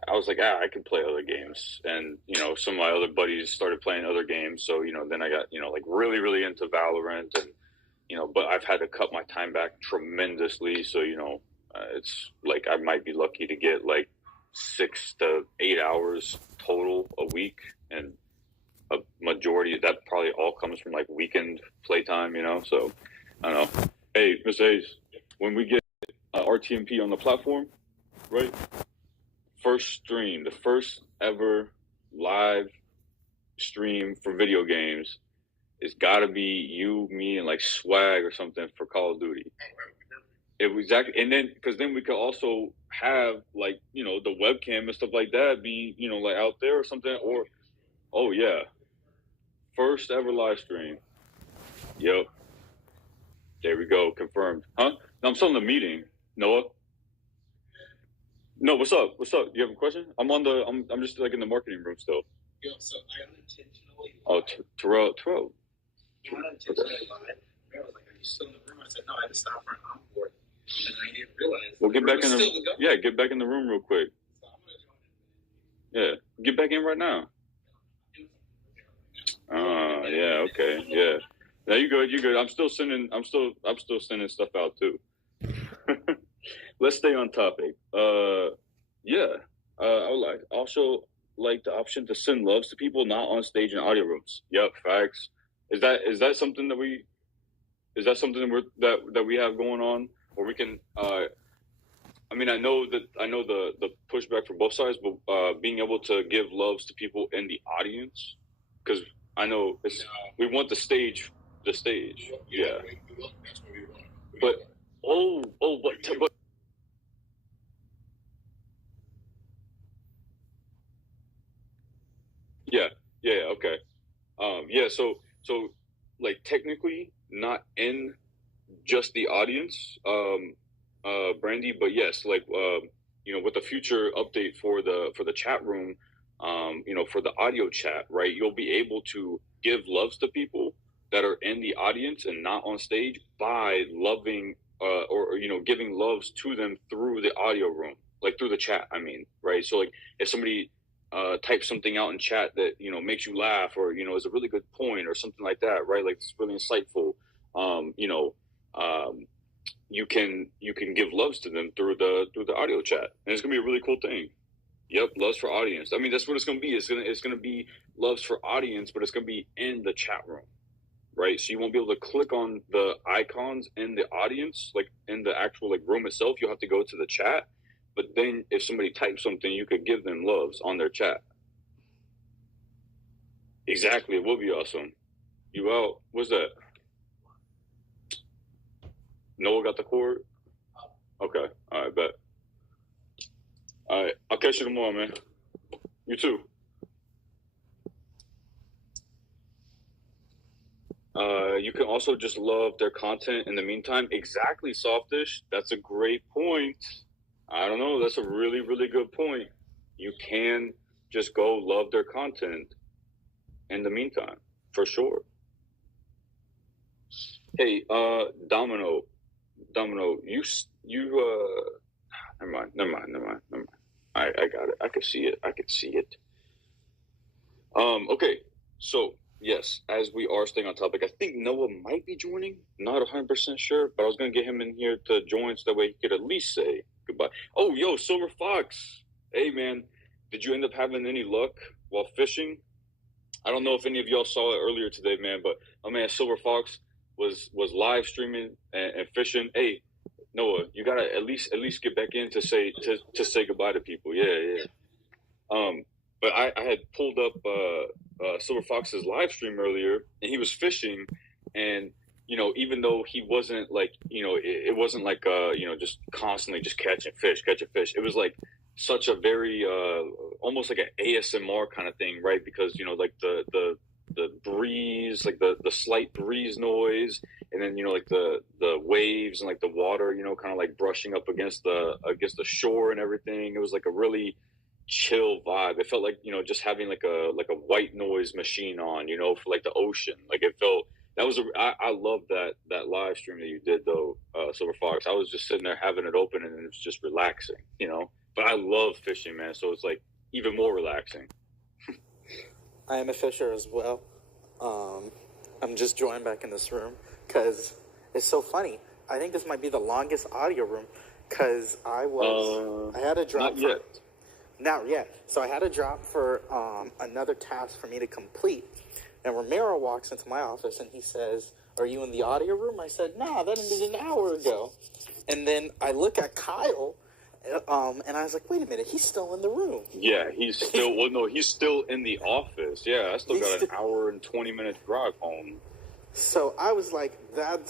I was like, I can play other games, and some of my other buddies started playing other games. So then I got like really, really into Valorant, and but I've had to cut my time back tremendously. So it's like I might be lucky to get like 6 to 8 hours total a week, and a majority of that probably all comes from like weekend playtime. So I don't know. Hey, Mr. Hayes, when we get RTMP on the platform, right? First stream, the first ever live stream for video games, it's got to be you, me, and like Swag or something for Call of Duty. It was exactly, and then because then we could also have like the webcam and stuff like that be like out there or something. Or oh yeah, first ever live stream. Yep, there we go, confirmed. Huh? No, I'm still in the meeting. Noah. No, what's up? What's up? You have a question? I'm just like in the marketing room still. Yo, so I unintentionally. Oh, Terrell. Unintentionally lied. I was like, "Are you still in the room?" I said, "No, I had to stop for an encore." And I didn't realize. Well, get back in the get back in the room real quick. So I'm gonna join it. Yeah, get back in right now. Yeah, okay, yeah. Now you good. You good. I'm still sending stuff out too. Let's stay on topic. I would also like the option to send loves to people not on stage in audio rooms. Yep, facts. Is that something that we have going on, or we can? I know the pushback for both sides, but being able to give loves to people in the audience, because I know we want the stage. Yeah. That's what we want. But but. Yeah, okay. So like technically not in just the audience, Brandy, but yes, like with the future update for the chat room, for the audio chat, right? You'll be able to give loves to people that are in the audience and not on stage by loving or giving loves to them through the audio room, like through the chat, right? So like if somebody type something out in chat that makes you laugh, or is a really good point or something like that, right? Like it's really insightful. You can give loves to them through the audio chat, and it's gonna be a really cool thing. Yep, loves for audience. That's what it's gonna be. It's gonna be loves for audience, but it's gonna be in the chat room, right? So you won't be able to click on the icons in the audience, like in the actual like room itself. You'll have to go to the chat. But then if somebody types something, you could give them loves on their chat. Exactly. It will be awesome. You out. What's that? Noah got the cord? Okay. All right, bet. All right. I'll catch you tomorrow, man. You too. You can also just love their content in the meantime. Exactly, Softish. That's a great point. I don't know. That's a really, really good point. You can just go love their content in the meantime, for sure. Hey, Domino, you, never mind. I got it. I could see it. Okay. So yes, as we are staying on topic, I think Noah might be joining. Not 100% sure, but I was going to get him in here to join so that way he could at least say goodbye. Oh, yo, Silver Fox. Hey, man, did you end up having any luck while fishing? I don't know if any of y'all saw it earlier today, man, but my man Silver Fox was live streaming and fishing. Hey, Noah, you gotta at least get back in to say goodbye to people. Yeah. But I had pulled up Silver Fox's live stream earlier, and he was fishing, and even though he wasn't like, it wasn't like, just constantly just catching fish. It was like such a very, almost like an ASMR kind of thing, right? Because, like the breeze, like the slight breeze noise, and then, like the waves and like the water, kind of like brushing up against the shore and everything. It was like a really, chill vibe. It felt like, you know, just having like a white noise machine on, you know, for like the ocean. Like it felt that was I love that live stream that you did though, Silver Fox. I was just sitting there having it open and it was just relaxing, you know. But I love fishing, man. So it's like even more relaxing. I am a fisher as well. I'm just joined back in this room because it's so funny. I think this might be the longest audio room because I had a drop. Not yet. Not yet. So I had a drop for another task for me to complete. And Ramiro walks into my office and he says, "Are you in the audio room?" I said, "No, that ended an hour ago." And then I look at Kyle, and I was like, "Wait a minute, he's still in the room." Yeah, he's still. Well, no, he's still in the office. Yeah, I still got an hour and 20-minute drive home. So I was like, that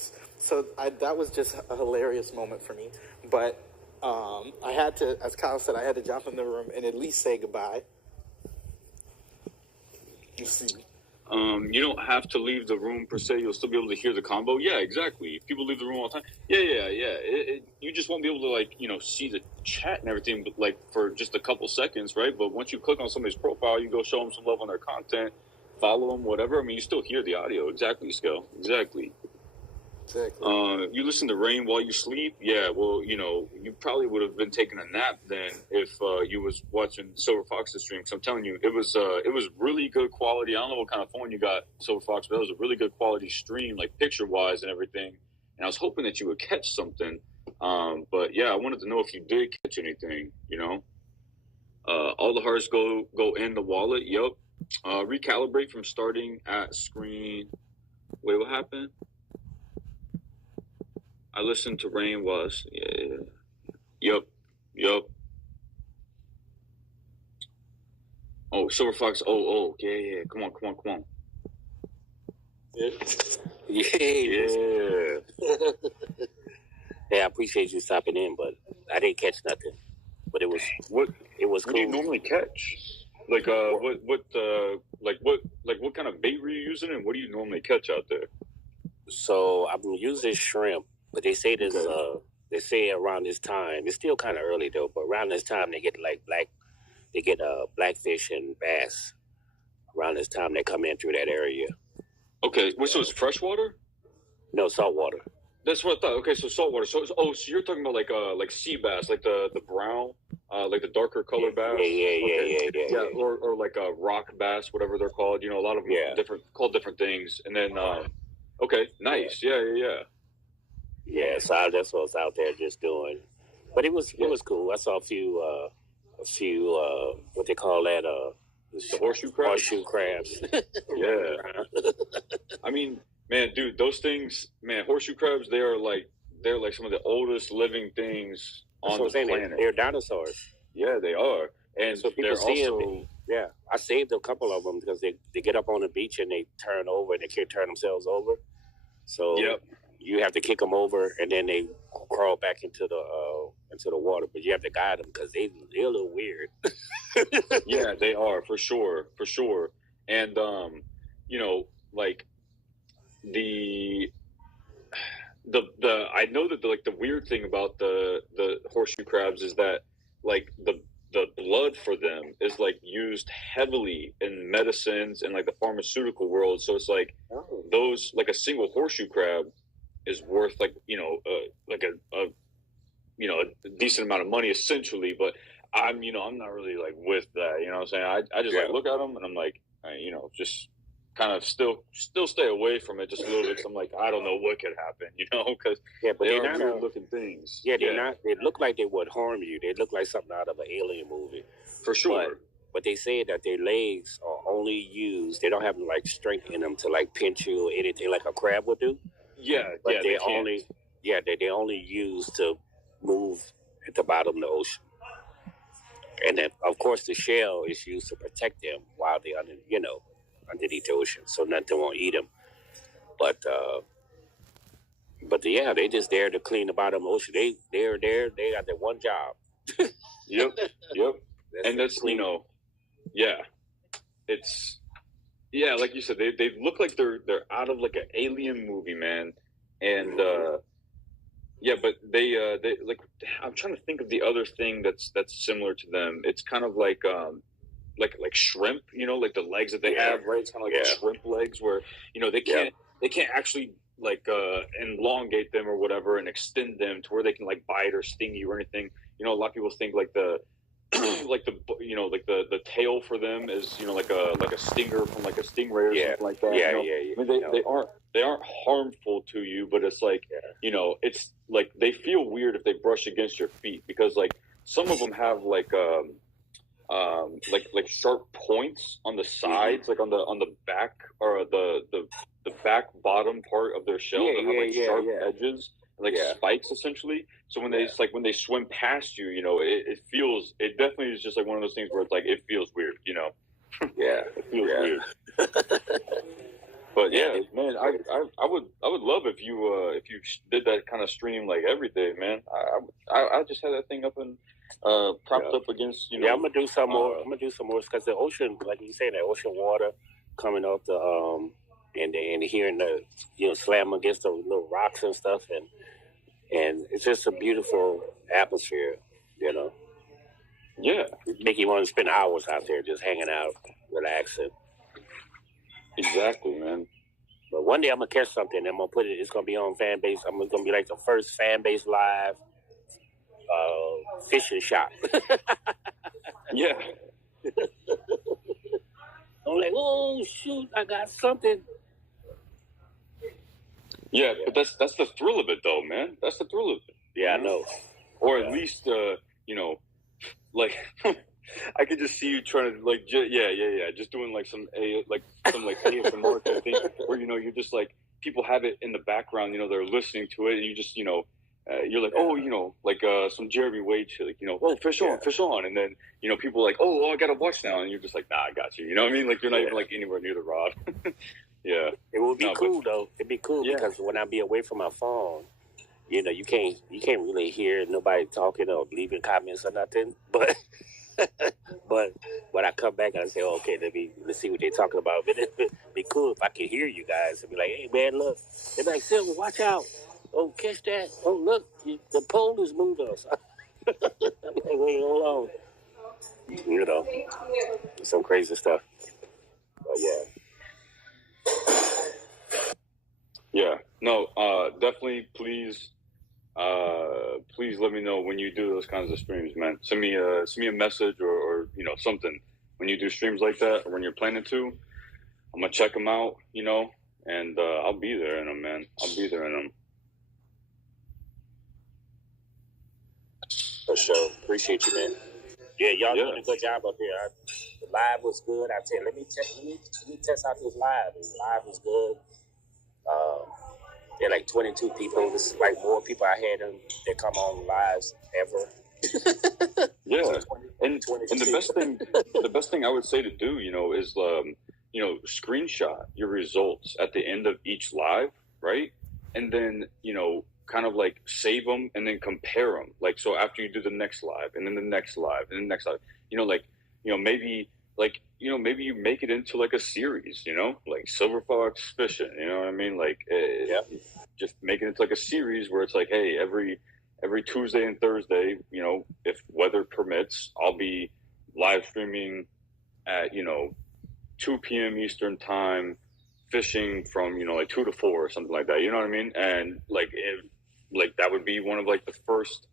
was just a hilarious moment for me. But I had to, as Kyle said, I had to jump in the room and at least say goodbye. You see. You don't have to leave the room per se. You'll still be able to hear the combo. Yeah, exactly. If people leave the room all the time, yeah. You just won't be able to, like, you know, see the chat and everything, but like for just a couple seconds, right? But once you click on somebody's profile, you go show them some love on their content, follow them, whatever. I mean, you still hear the audio. Exactly, Skill. Exactly. You listen to Rain while you sleep. Yeah, well, you know, you probably would have been taking a nap then if you was watching Silver Fox's stream. Because I'm telling you, it was really good quality. I don't know what kind of phone you got, Silver Fox, but it was a really good quality stream, like picture wise and everything. And I was hoping that you would catch something. But yeah, I wanted to know if you did catch anything. You know, all the hearts go in the wallet. Yep. Recalibrate from starting at screen. Wait, what happened? I listened to Rain was. Yeah. Yep. Oh, Silver Fox. Oh. Yeah. Come on. Yeah. Yeah. Hey, I appreciate you stopping in, but I didn't catch nothing. But it was what cool. What do you normally catch? Like what kind of bait were you using, and what do you normally catch out there? So I'm using shrimp. But they say this. They say around this time, it's still kind of early though. But around this time, they get blackfish and bass. Around this time, they come in through that area. Okay, so it's freshwater? No, saltwater. That's what I thought. Okay, so saltwater. So you're talking about like sea bass, like the brown, like the darker colored bass. Yeah. Or like a rock bass, whatever they're called. You know, a lot of them called different things. And then, okay, nice. Yeah. Yeah, so that's what I was out there just doing. But it was cool. I saw a few what they call that, the horseshoe crabs. Horseshoe crabs. Yeah. I mean, man, dude, those things, man, horseshoe crabs, they're like some of the oldest living things on the planet. They're dinosaurs. Yeah, they are. And so people see them. Yeah, I saved a couple of them because they get up on the beach and they turn over and they can't turn themselves over. So you have to kick them over, and then they crawl back into the water. But you have to guide them because they're a little weird. Yeah, they are for sure. And you know, like the I know that the weird thing about the horseshoe crabs is that like the blood for them is like used heavily in medicines and like the pharmaceutical world. So it's like those, like a single horseshoe crab is worth like, you know, like a decent amount of money essentially. But I'm not really like with that, you know what I'm saying? I just like look at them and I'm like, just kind of still stay away from it just a little bit. So I'm like, I don't know what could happen, because but they they're are not weird looking things. Yeah, they're not. They look like they would harm you. They look like something out of an alien movie. For sure. But they say that their legs are only used. They don't have like strength in them to like pinch you or anything like a crab would do. But they only used to move at the bottom of the ocean. And then, of course, the shell is used to protect them while they're underneath the ocean, so nothing won't eat them. But they just there to clean the bottom of the ocean. They're there. They got their one job. Yep. And that's it's like you said, they look like they're out of like an alien movie, man. And Yeah, but they like. I'm trying to think of the other thing that's similar to them. It's kind of like shrimp, you know, like the legs that they have, right? It's kind of like shrimp legs, where you know they can't actually like elongate them or whatever and extend them to where they can like bite or sting you or anything. You know, a lot of people think like the the tail for them is, you know, like a stinger from like a stingray or something like that. Yeah, you know? I mean, they aren't harmful to you, but it's like you know, it's like they feel weird if they brush against your feet, because like some of them have like sharp points on the sides, like on the back or the back bottom part of their shell. They have like sharp edges, like spikes essentially. So when they swim past you, you know, it definitely is just like one of those things where it's like it feels weird, you know. It feels weird. But yeah, man, I would love if you did that kind of stream like every day, man. I just had that thing up and propped up against, you know. Yeah, I'm gonna do some more. I'm gonna do some more because the ocean, like you say, that ocean water coming off the and hearing the, you know, slam against the little rocks and stuff, and it's just a beautiful atmosphere, you know. Yeah, make you want to spend hours out there just hanging out, relaxing. Exactly, man. But one day I'm gonna catch something. I'm gonna put it. It's gonna be on Fanbase. I'm gonna be like the first Fanbase live fishing shop. Yeah. I'm like, oh shoot, I got something. Yeah, but that's the thrill of it, though, man. That's the thrill of it. Yeah, I know. Or at least, you know, like I could just see you trying to like, just doing like some ASMR kind of thing, where, you know, you're just like, people have it in the background, you know, they're listening to it, and you just, you know, you're like, oh, you know, like some Jeremy Wade shit, like, you know, oh, fish on, and then, you know, people are like, oh, I gotta watch now, and you're just like, nah, I got you, you know what I mean? Like, you're not even like anywhere near the rod. Yeah, it would be cool though. It'd be cool because when I be away from my phone, you know, you can't really hear nobody talking or leaving comments or nothing. But but when I come back and I say, oh, okay, let's see what they're talking about. But it'd be cool if I could hear you guys and be like, hey man, look, they're like, Silver, watch out. Oh, catch that. Oh, look, the pole is moving us. I'm like, wait, hold on. You know, some crazy stuff. But yeah. Yeah, no, definitely. Please let me know when you do those kinds of streams, man. Send me a message or you know, something when you do streams like that, or when you're planning to. I'm gonna check them out, you know, and I'll be there in them, man. I'll be there in them. For sure. Appreciate you, man. Yeah, y'all doing a good job up here. The live was good. I tell you, let me test out this live. The live was good. There are like 22 people. This is like more people I had that come on lives ever. Yeah, and the best thing I would say to do, you know, is you know, screenshot your results at the end of each live, right? And then, you know, kind of like save them and then compare them. Like, so after you do the next live and then the next live and the next live, you know, like, you know, maybe you make it into like a series, you know, like Silver Fox Fishing, you know what I mean? Like, just make it into like a series where it's like, hey, every Tuesday and Thursday, you know, if weather permits, I'll be live streaming at, you know, 2 p.m. Eastern time, fishing from, you know, like 2 to 4 or something like that. You know what I mean? And like, if that would be one of like the first,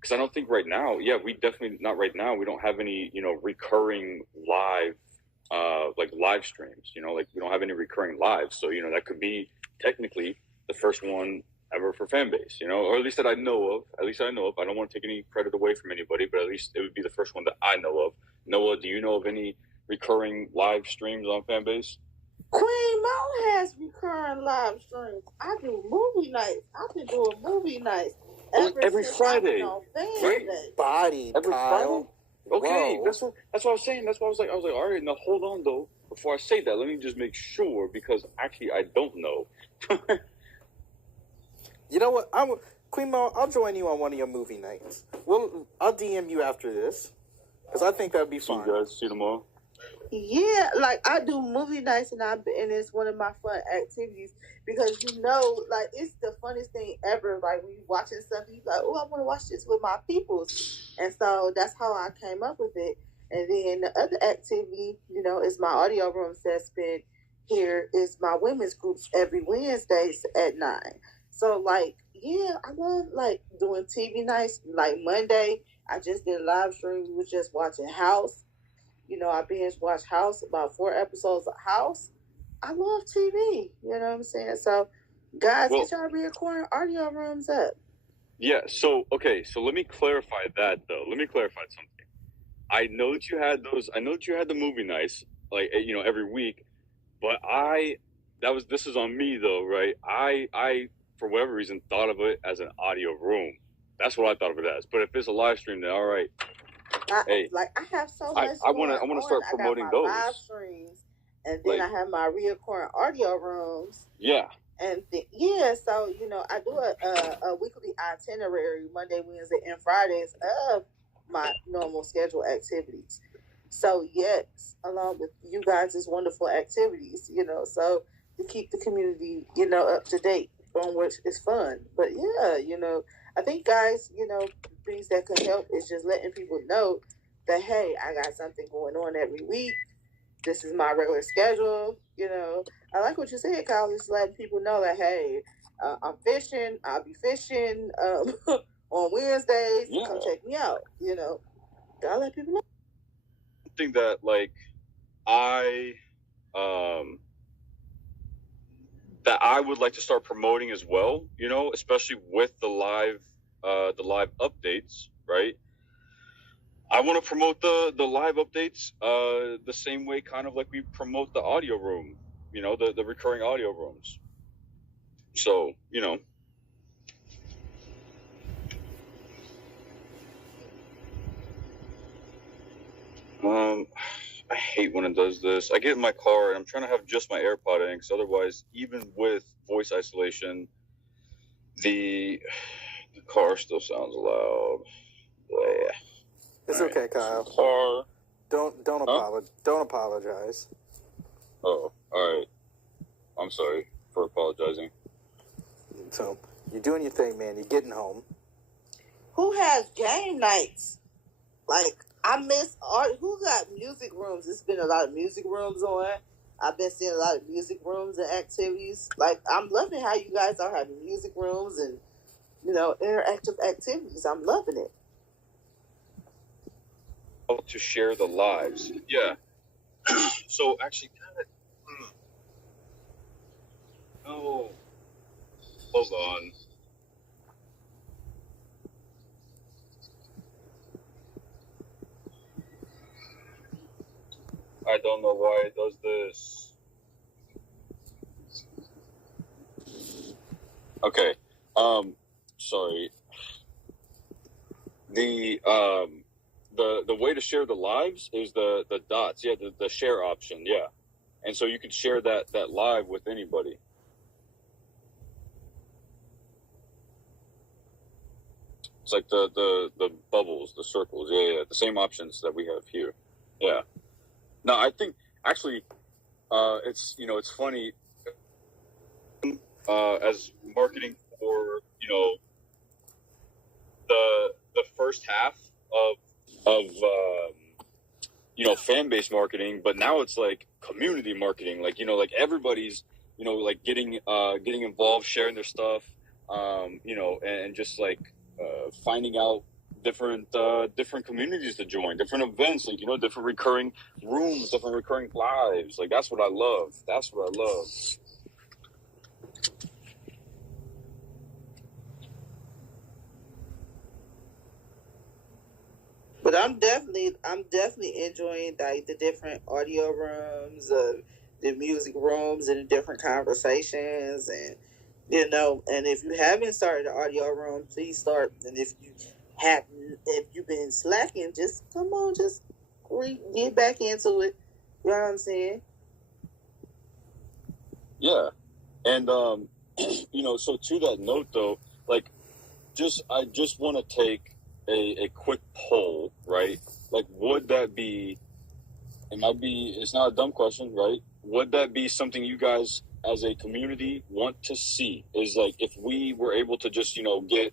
because I don't think right now, we definitely not right now. We don't have any, you know, recurring live, like live streams, you know, like we don't have any recurring lives. So, you know, that could be technically the first one ever for Fanbase, you know, or at least that I know of. I don't want to take any credit away from anybody, but at least it would be the first one that I know of. Noah, do you know of any recurring live streams on Fanbase? Queen Mo has recurring live streams. I do movie nights. I've been doing movie nights every Friday. Right? Body, every Kyle. Friday. Okay, Whoa. that's what I was saying. That's why I was like, all right, now hold on though. Before I say that, let me just make sure, because actually I don't know. You know what? Queen Mo, I'll join you on one of your movie nights. I'll DM you after this, because I think that'd be fun. See you guys. See you tomorrow. Yeah, like I do movie nights, and it's one of my fun activities because like it's the funnest thing ever. Like when you watching something, you like, oh, I want to watch this with my peoples, and so that's how I came up with it. And then the other activity, is my audio room that's been here is my women's groups every Wednesdays at 9. So like, yeah, I love like doing TV nights. Like Monday, I just did a live stream. We was just watching House. I binge watch House, about 4 episodes of House. I love TV. You know what I'm saying? So, guys, get y'all recording audio rooms up. Yeah. So, okay. So let me clarify that though. Let me clarify something. I know that you had those. I know that you had the movie nights, like every week. But this is on me though, right? I for whatever reason thought of it as an audio room. That's what I thought of it as. But if it's a live stream, then all right. I have so much. I want to start promoting those live streams, and then I have my recording audio rooms. Yeah. And so I do a weekly itinerary Monday, Wednesday, and Fridays of my normal scheduled activities. So yes, along with you guys' wonderful activities, so to keep the community, up to date on which is fun. But yeah, I think guys, things that can help is just letting people know that, hey, I got something going on every week. This is my regular schedule. I like what you said, Kyle. Just letting people know that, hey, I'm fishing. I'll be fishing on Wednesdays. Yeah. Come check me out. Gotta let people know. Something that that I would like to start promoting as well. Especially with the live updates, right? I want to promote the live updates the same way kind of like we promote the audio room, the recurring audio rooms. So, I hate when it does this. I get in my car and I'm trying to have just my AirPod in, because otherwise, even with voice isolation, the car still sounds loud. Yeah. It's okay, Kyle. Car. Don't apologize. Oh, all right. I'm sorry for apologizing. So you're doing your thing, man. You're getting home. Who has game nights? Like I miss art. Who got music rooms? There's been a lot of music rooms on. I've been seeing a lot of music rooms and activities. Like I'm loving how you guys are having music rooms and interactive activities. I'm loving it. To share the lives. Yeah. So actually, oh, hold on. I don't know why it does this. Okay. Sorry. The way to share the lives is the dots. Yeah, the share option. Yeah. And so you can share that live with anybody. It's like the bubbles, the circles. Yeah. The same options that we have here. Yeah. No, I think actually, it's funny, as marketing for, the first half of fan-based marketing, but now it's like community marketing, like everybody's like getting involved, sharing their stuff, and just like finding out different communities to join, different events, like different recurring rooms, different recurring lives. Like that's what I love. But I'm definitely enjoying like the different audio rooms, the music rooms, and the different conversations, and and if you haven't started an audio room, please start. And if you've been slacking, just come on, just get back into it. You know what I'm saying? Yeah, and so to that note though, like, I just want to take a quick poll, right? Like, would that be it's not a dumb question, right? Would that be something you guys as a community want to see? Is like, if we were able to just, get,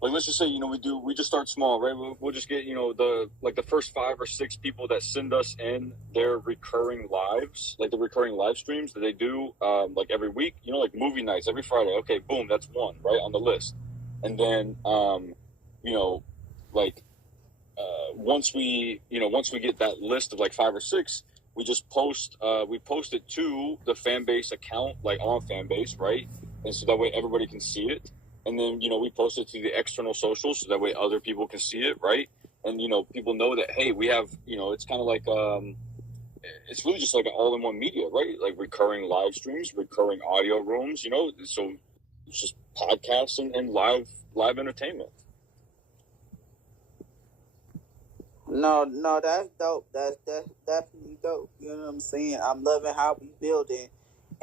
like, let's just say, we just start small, right? We'll just get, the first 5 or 6 people that send us in their recurring lives, like the recurring live streams that they do, like every week, like movie nights every Friday. Okay, boom, that's one, right, on the list. And then, once we get that list of like 5 or 6, we just post it to the Fanbase account, like on Fanbase, right? And so that way everybody can see it. And then, we post it to the external socials so that way other people can see it, right? And, people know that, hey, we have, it's kind of like, it's really just like an all-in-one media, right? Like recurring live streams, recurring audio rooms, so it's just podcasts and live entertainment. No, that's dope. That's definitely dope. You know what I'm saying? I'm loving how we building.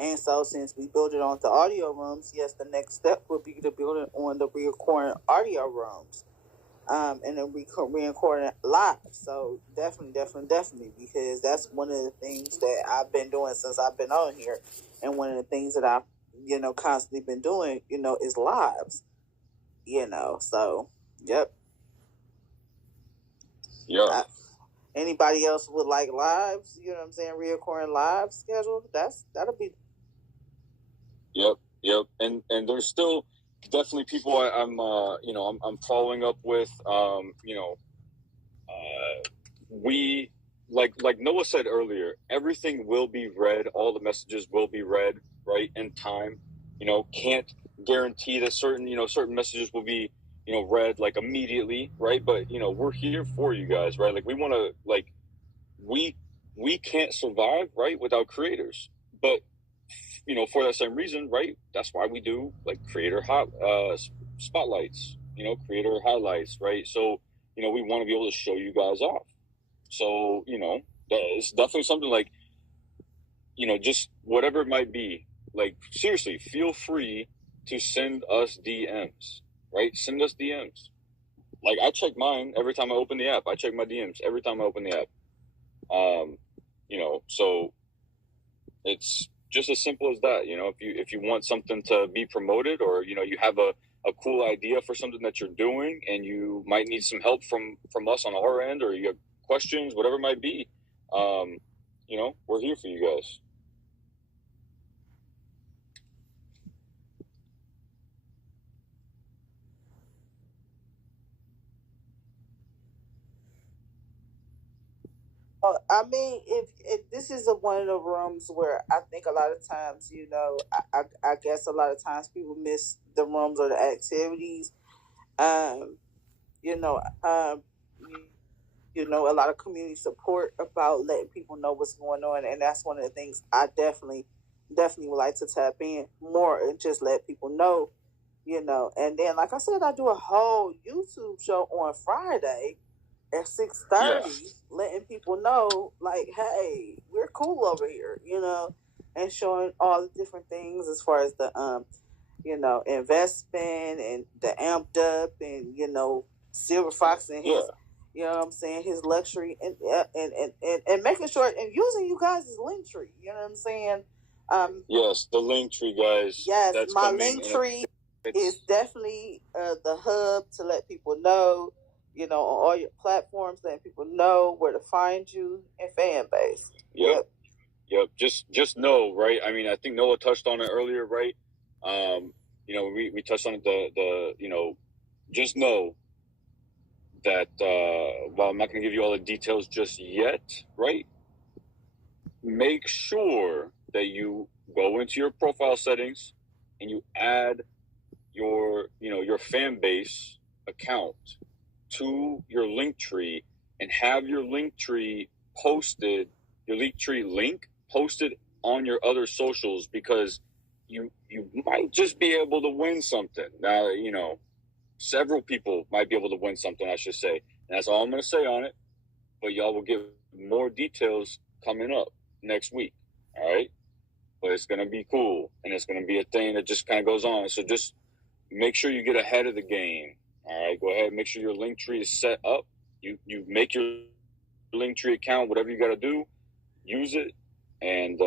And so since we build it onto audio rooms, yes, the next step would be to build it on the recording audio rooms. And then recording live. So definitely, because that's one of the things that I've been doing since I've been on here. And one of the things that I've, constantly been doing, is lives. So, yep. Yeah. Anybody else would like lives? You know what I'm saying? Recording live schedule. That'll be. Yep. And there's still definitely people I'm following up with. We like Noah said earlier, everything will be read. All the messages will be read, right, in time. Can't guarantee that certain messages will be read like immediately, right? But we're here for you guys, right? Like we want to, like, we can't survive, right, without creators. But for that same reason, right, that's why we do like creator spotlights, creator highlights, right? So we want to be able to show you guys off. So it's definitely something like, just whatever it might be, like, seriously, feel free to send us DMs. Right? Send us DMs. Like, I check mine every time I open the app. I check my DMs every time I open the app. So it's just as simple as that. If you want something to be promoted, or, you have a cool idea for something that you're doing and you might need some help from us on our end, or you have questions, whatever it might be, we're here for you guys. I mean, if this is one of the rooms where I think a lot of times, I guess a lot of times people miss the rooms or the activities. A lot of community support about letting people know what's going on, and that's one of the things I definitely would like to tap in more and just let people know, And then, like I said, I do a whole YouTube show on Friday at 6:30, letting people know, like, hey, we're cool over here, and showing all the different things as far as the investment and the amped up, and Silver Fox and his, his luxury, and making sure and using you guys as Linktree, you know what I'm saying? Yes, the Linktree, guys. Yes, that's my Linktree is definitely the hub to let people know. On all your platforms, letting people know where to find you and Fanbase. Yep. Just know, right? I mean, I think Noah touched on it earlier, right? We touched on it. Just know that while I'm not going to give you all the details just yet, right? Make sure that you go into your profile settings and you add your Fanbase account to your Linktree, and have your Linktree posted, your Linktree link posted on your other socials, because you might just be able to win something. Now, several people might be able to win something, I should say. And that's all I'm going to say on it. But y'all will get more details coming up next week. All right? But it's going to be cool, and it's going to be a thing that just kind of goes on. So just make sure you get ahead of the game. All right, go ahead and make sure your Linktree is set up. You make your Linktree account, whatever you got to do, use it and,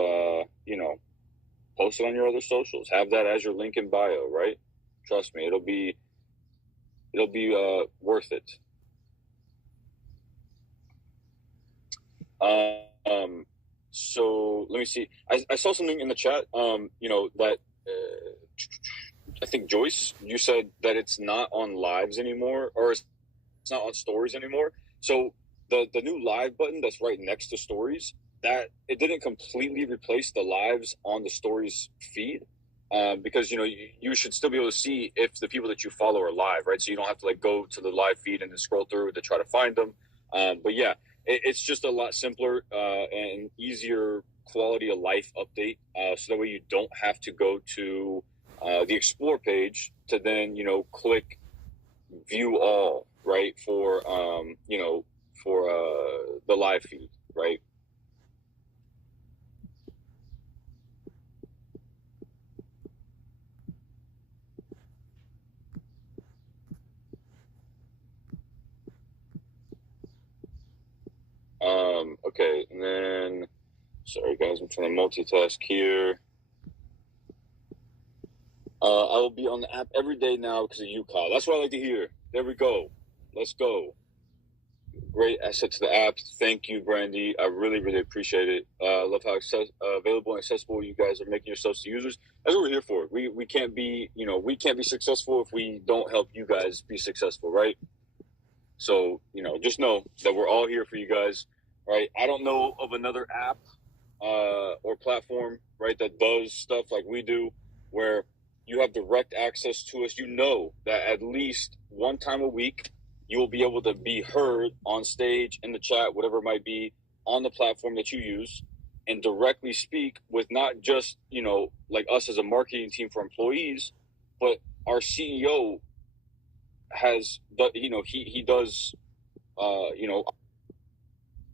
you know, post it on your other socials. Have that as your link in bio, right? Trust me, it'll be worth it. So let me see. I saw something in the chat. You know that I think Joyce, you said that it's not on lives anymore, or it's not on stories anymore. So the new live button that's right next to stories, that it didn't completely replace the lives on the stories feed. Because, you know, you should still be able to see if the people that you follow are live, right? So you don't have to like go to the live feed and then scroll through to try to find them. But yeah, it's just a lot simpler and easier quality of life update. So that way you don't have to go to the explore page to then, you know, click view all, right? For, you know, for the live feed, right? Okay, and then, sorry guys, I'm trying to multitask here. I will be on the app every day now because of you, Kyle. That's what I like to hear. There we go. Let's go. Great asset to the app. Thank you, Brandy. I really, really appreciate it. I love how available and accessible you guys are making yourselves to users. That's what we're here for. We can't be, you know, we can't be successful if we don't help you guys be successful, right? So, you know, just know that we're all here for you guys, right? I don't know of another app or platform, right, that does stuff like we do, where you have direct access to us. You know that at least one time a week, you will be able to be heard on stage, in the chat, whatever it might be, on the platform that you use, and directly speak with not just, you know, like us as a marketing team for employees, but our CEO has, you know, he does, you know,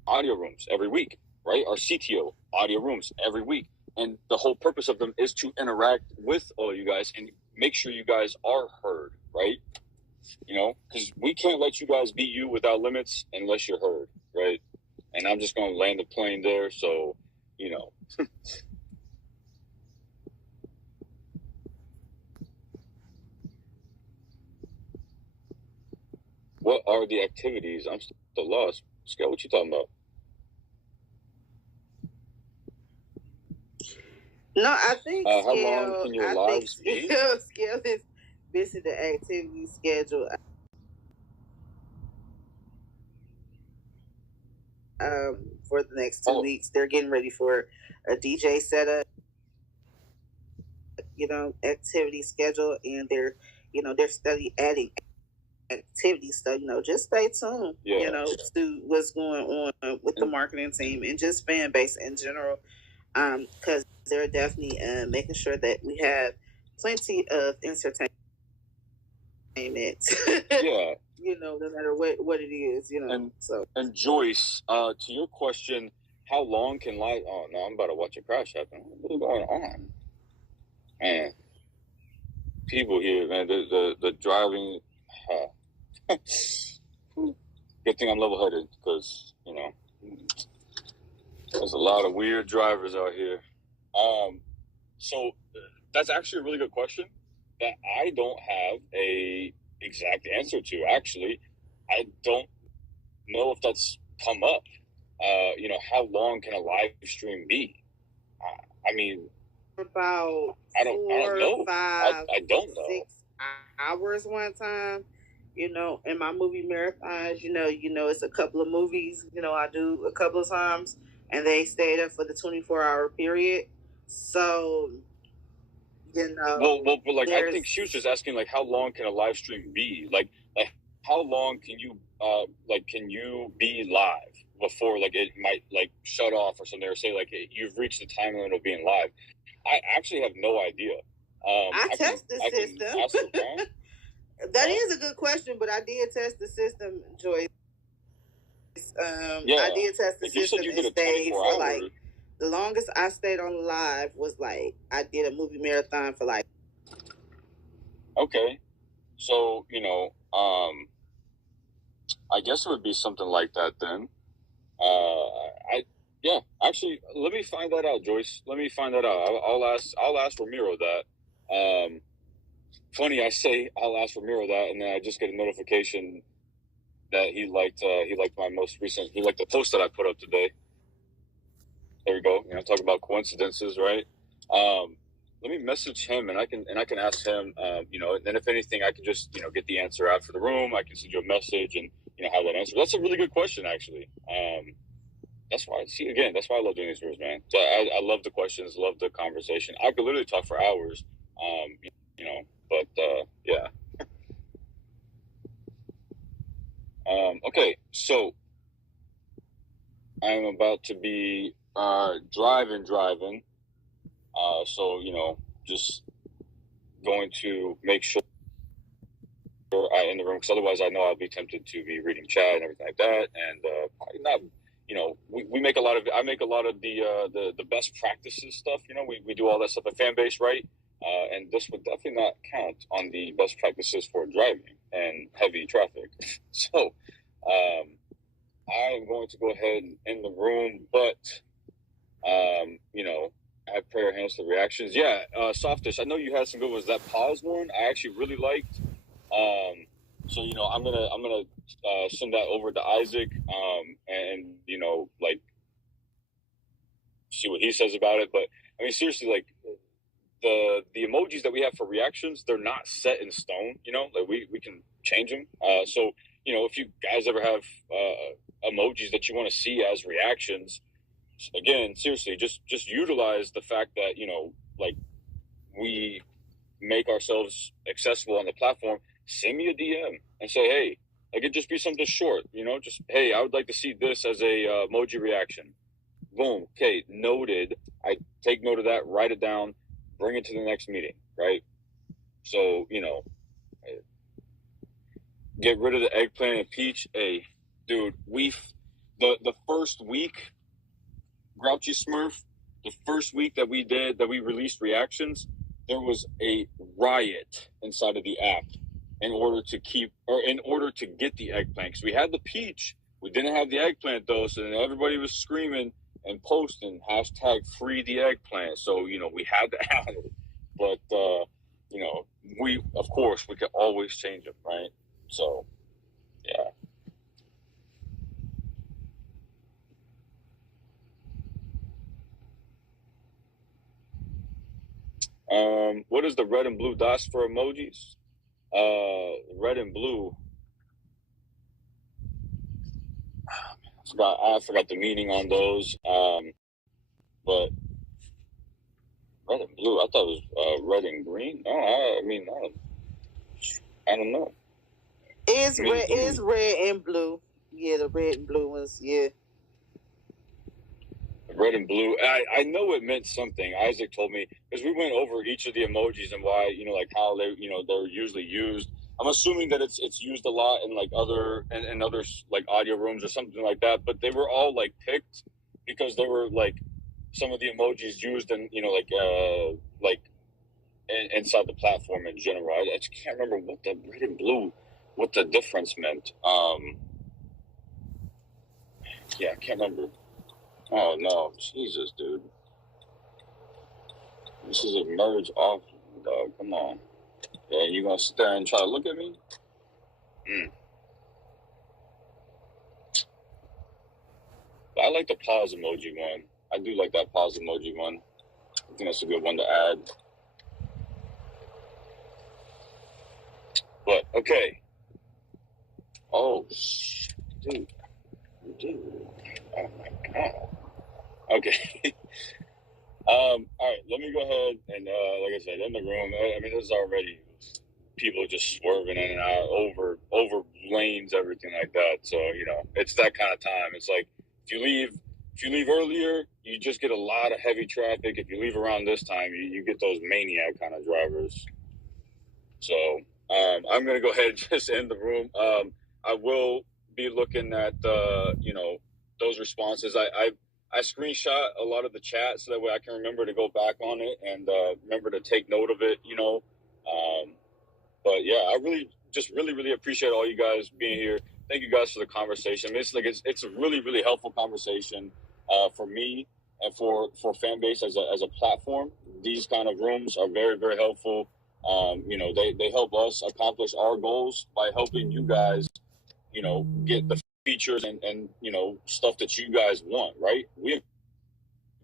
audio rooms every week, right? Our CTO, audio rooms every week. And the whole purpose of them is to interact with all you guys and make sure you guys are heard, right? You know, because we can't let you guys be you without limits unless you're heard, right? And I'm just going to land the plane there. So, you know. What are the activities? I'm still lost. Scott, what you talking about? No, I think how long can your lives be? Scale is busy the activity schedule. For the next 2 weeks, they're getting ready for a DJ setup, you know, activity schedule, and they're adding activities. So, you know, just stay tuned, you know, to what's going on with the marketing team and just fan base in general. Because they're definitely making sure that we have plenty of entertainment. Yeah. You know, no matter what it is, you know. And Joyce, to your question, how long can live? Oh no, I'm about to watch a crash happen. What's going on, man? People here, man. The driving. Good thing I'm level-headed because, you know, there's a lot of weird drivers out here. So that's actually a really good question that I don't have a exact answer to. Actually, I don't know if that's come up. You know, how long can a live stream be? I mean, about I don't know. 5, I don't know. 6 hours one time. You know, in my movie marathons, you know, it's a couple of movies. You know, I do a couple of times, and they stayed up for the 24-hour period. So, you know, well, but like I think she was just asking, like, how long can a live stream be? Like how long can you can you be live before like it might like shut off or something, or say like you've reached the time limit of being live? I actually have no idea. I test the system. That is a good question, but I did test the system, Joyce. I did test the system and stayed for like the longest I stayed on live was like I did a movie marathon for like. Okay, so you know, I guess it would be something like that then. Yeah, actually, let me find that out, Joyce. Let me find that out. I'll ask Ramiro that. Funny, I say I'll ask Ramiro that, and then I just get a notification that he liked my most recent. He liked the post that I put up today. There we go. Talk about coincidences, right? Let me message him, and I can ask him. And then if anything, I can just get the answer out for the room. I can send you a message and have that answer. That's a really good question, actually. That's why I love doing these rooms, man. So I love the questions, love the conversation. I could literally talk for hours. But yeah. Okay, so I'm about to be driving. So just going to make sure I in the room, because otherwise I know I'll be tempted to be reading chat and everything like that, and not. We make a lot of. I make a lot of the best practices stuff. We do all that stuff at Fanbase, right? And this would definitely not count on the best practices for driving and heavy traffic. So, I am going to go ahead and end the room, but I prayer handles the reactions. Yeah, Softish, I know you had some good ones. That pause one I actually really liked. So I'm gonna send that over to Isaac, and see what he says about it. But I mean, seriously, like the emojis that we have for reactions, they're not set in stone. Like we can change them. So if you guys ever have emojis that you want to see as reactions, again, seriously, just utilize the fact that like we make ourselves accessible on the platform. Send me a DM and say, hey, it could just be something short, just, hey, I would like to see this as a emoji reaction. Boom. Okay, noted. I take note of that, write it down, bring it to the next meeting, right? So, get rid of the eggplant and peach. Hey, dude, the first week, Grouchy Smurf, the first week that we released reactions, there was a riot inside of the app in order to get the eggplant, because we had the peach, we didn't have the eggplant though. So then everybody was screaming and posting #free the eggplant. So we had to have it, but we could always change them, right? So yeah. What is the red and blue dots for emojis? Red and blue. I forgot the meaning on those. But red and blue, I thought it was red and green. No, I don't know. It's red and blue. Yeah, the red and blue ones. Yeah. Red and blue. I know it meant something. Isaac told me, because we went over each of the emojis and why, like how they, they're usually used. I'm assuming that it's used a lot in like other like audio rooms or something like that. But they were all like picked because they were like some of the emojis used in inside the platform in general. I just can't remember what the red and blue, what the difference meant. Yeah, I can't remember. Oh no, Jesus, dude. This is a merge off, dog. Come on. Yeah, you gonna sit there and try to look at me? I like the pause emoji one. I do like that pause emoji one. I think that's a good one to add. But okay. Oh shit, dude. Oh my god. Okay. All right, let me go ahead and like I said, in the room. I mean, there's already people just swerving in and out over lanes, everything like that. So it's that kind of time. It's like if you leave earlier, you just get a lot of heavy traffic. If you leave around this time, you get those maniac kind of drivers. So I'm gonna go ahead and just end the room. I will be looking at those responses. I screenshot a lot of the chat so that way I can remember to go back on it and remember to take note of it, But yeah, I really appreciate all you guys being here. Thank you guys for the conversation. I mean, it's a really, really helpful conversation. for me and for Fanbase as a platform, these kind of rooms are very, very helpful. You know, they help us accomplish our goals by helping you guys, you know, get the features and you know, stuff that you guys want, right? We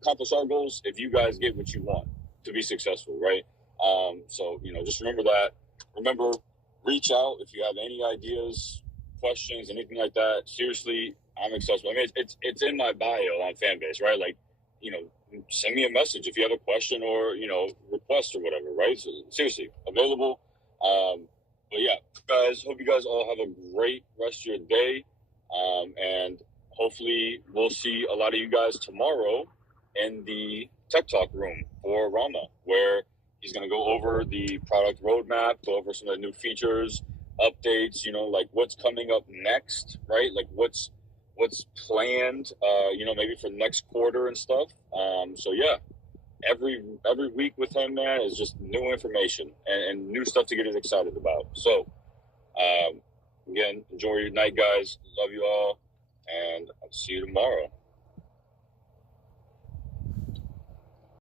accomplish our goals if you guys get what you want to be successful, right? So, you know, just remember that. Remember, reach out if you have any ideas, questions, anything like that. Seriously, I'm accessible. I mean, it's in my bio on Fanbase, right? Like, you know, send me a message if you have a question or, you know, request or whatever, right? So seriously, available. But yeah, guys, hope you guys all have a great rest of your day. And hopefully we'll see a lot of you guys tomorrow in the Tech Talk room for Rama, where he's going to go over the product roadmap, go over some of the new features, updates, you know, like what's coming up next, right? Like what's planned, you know, maybe for next quarter and stuff. So yeah, every week with him, man, is just new information and new stuff to get us excited about. So, again, enjoy your night, guys. Love you all, and I'll see you tomorrow.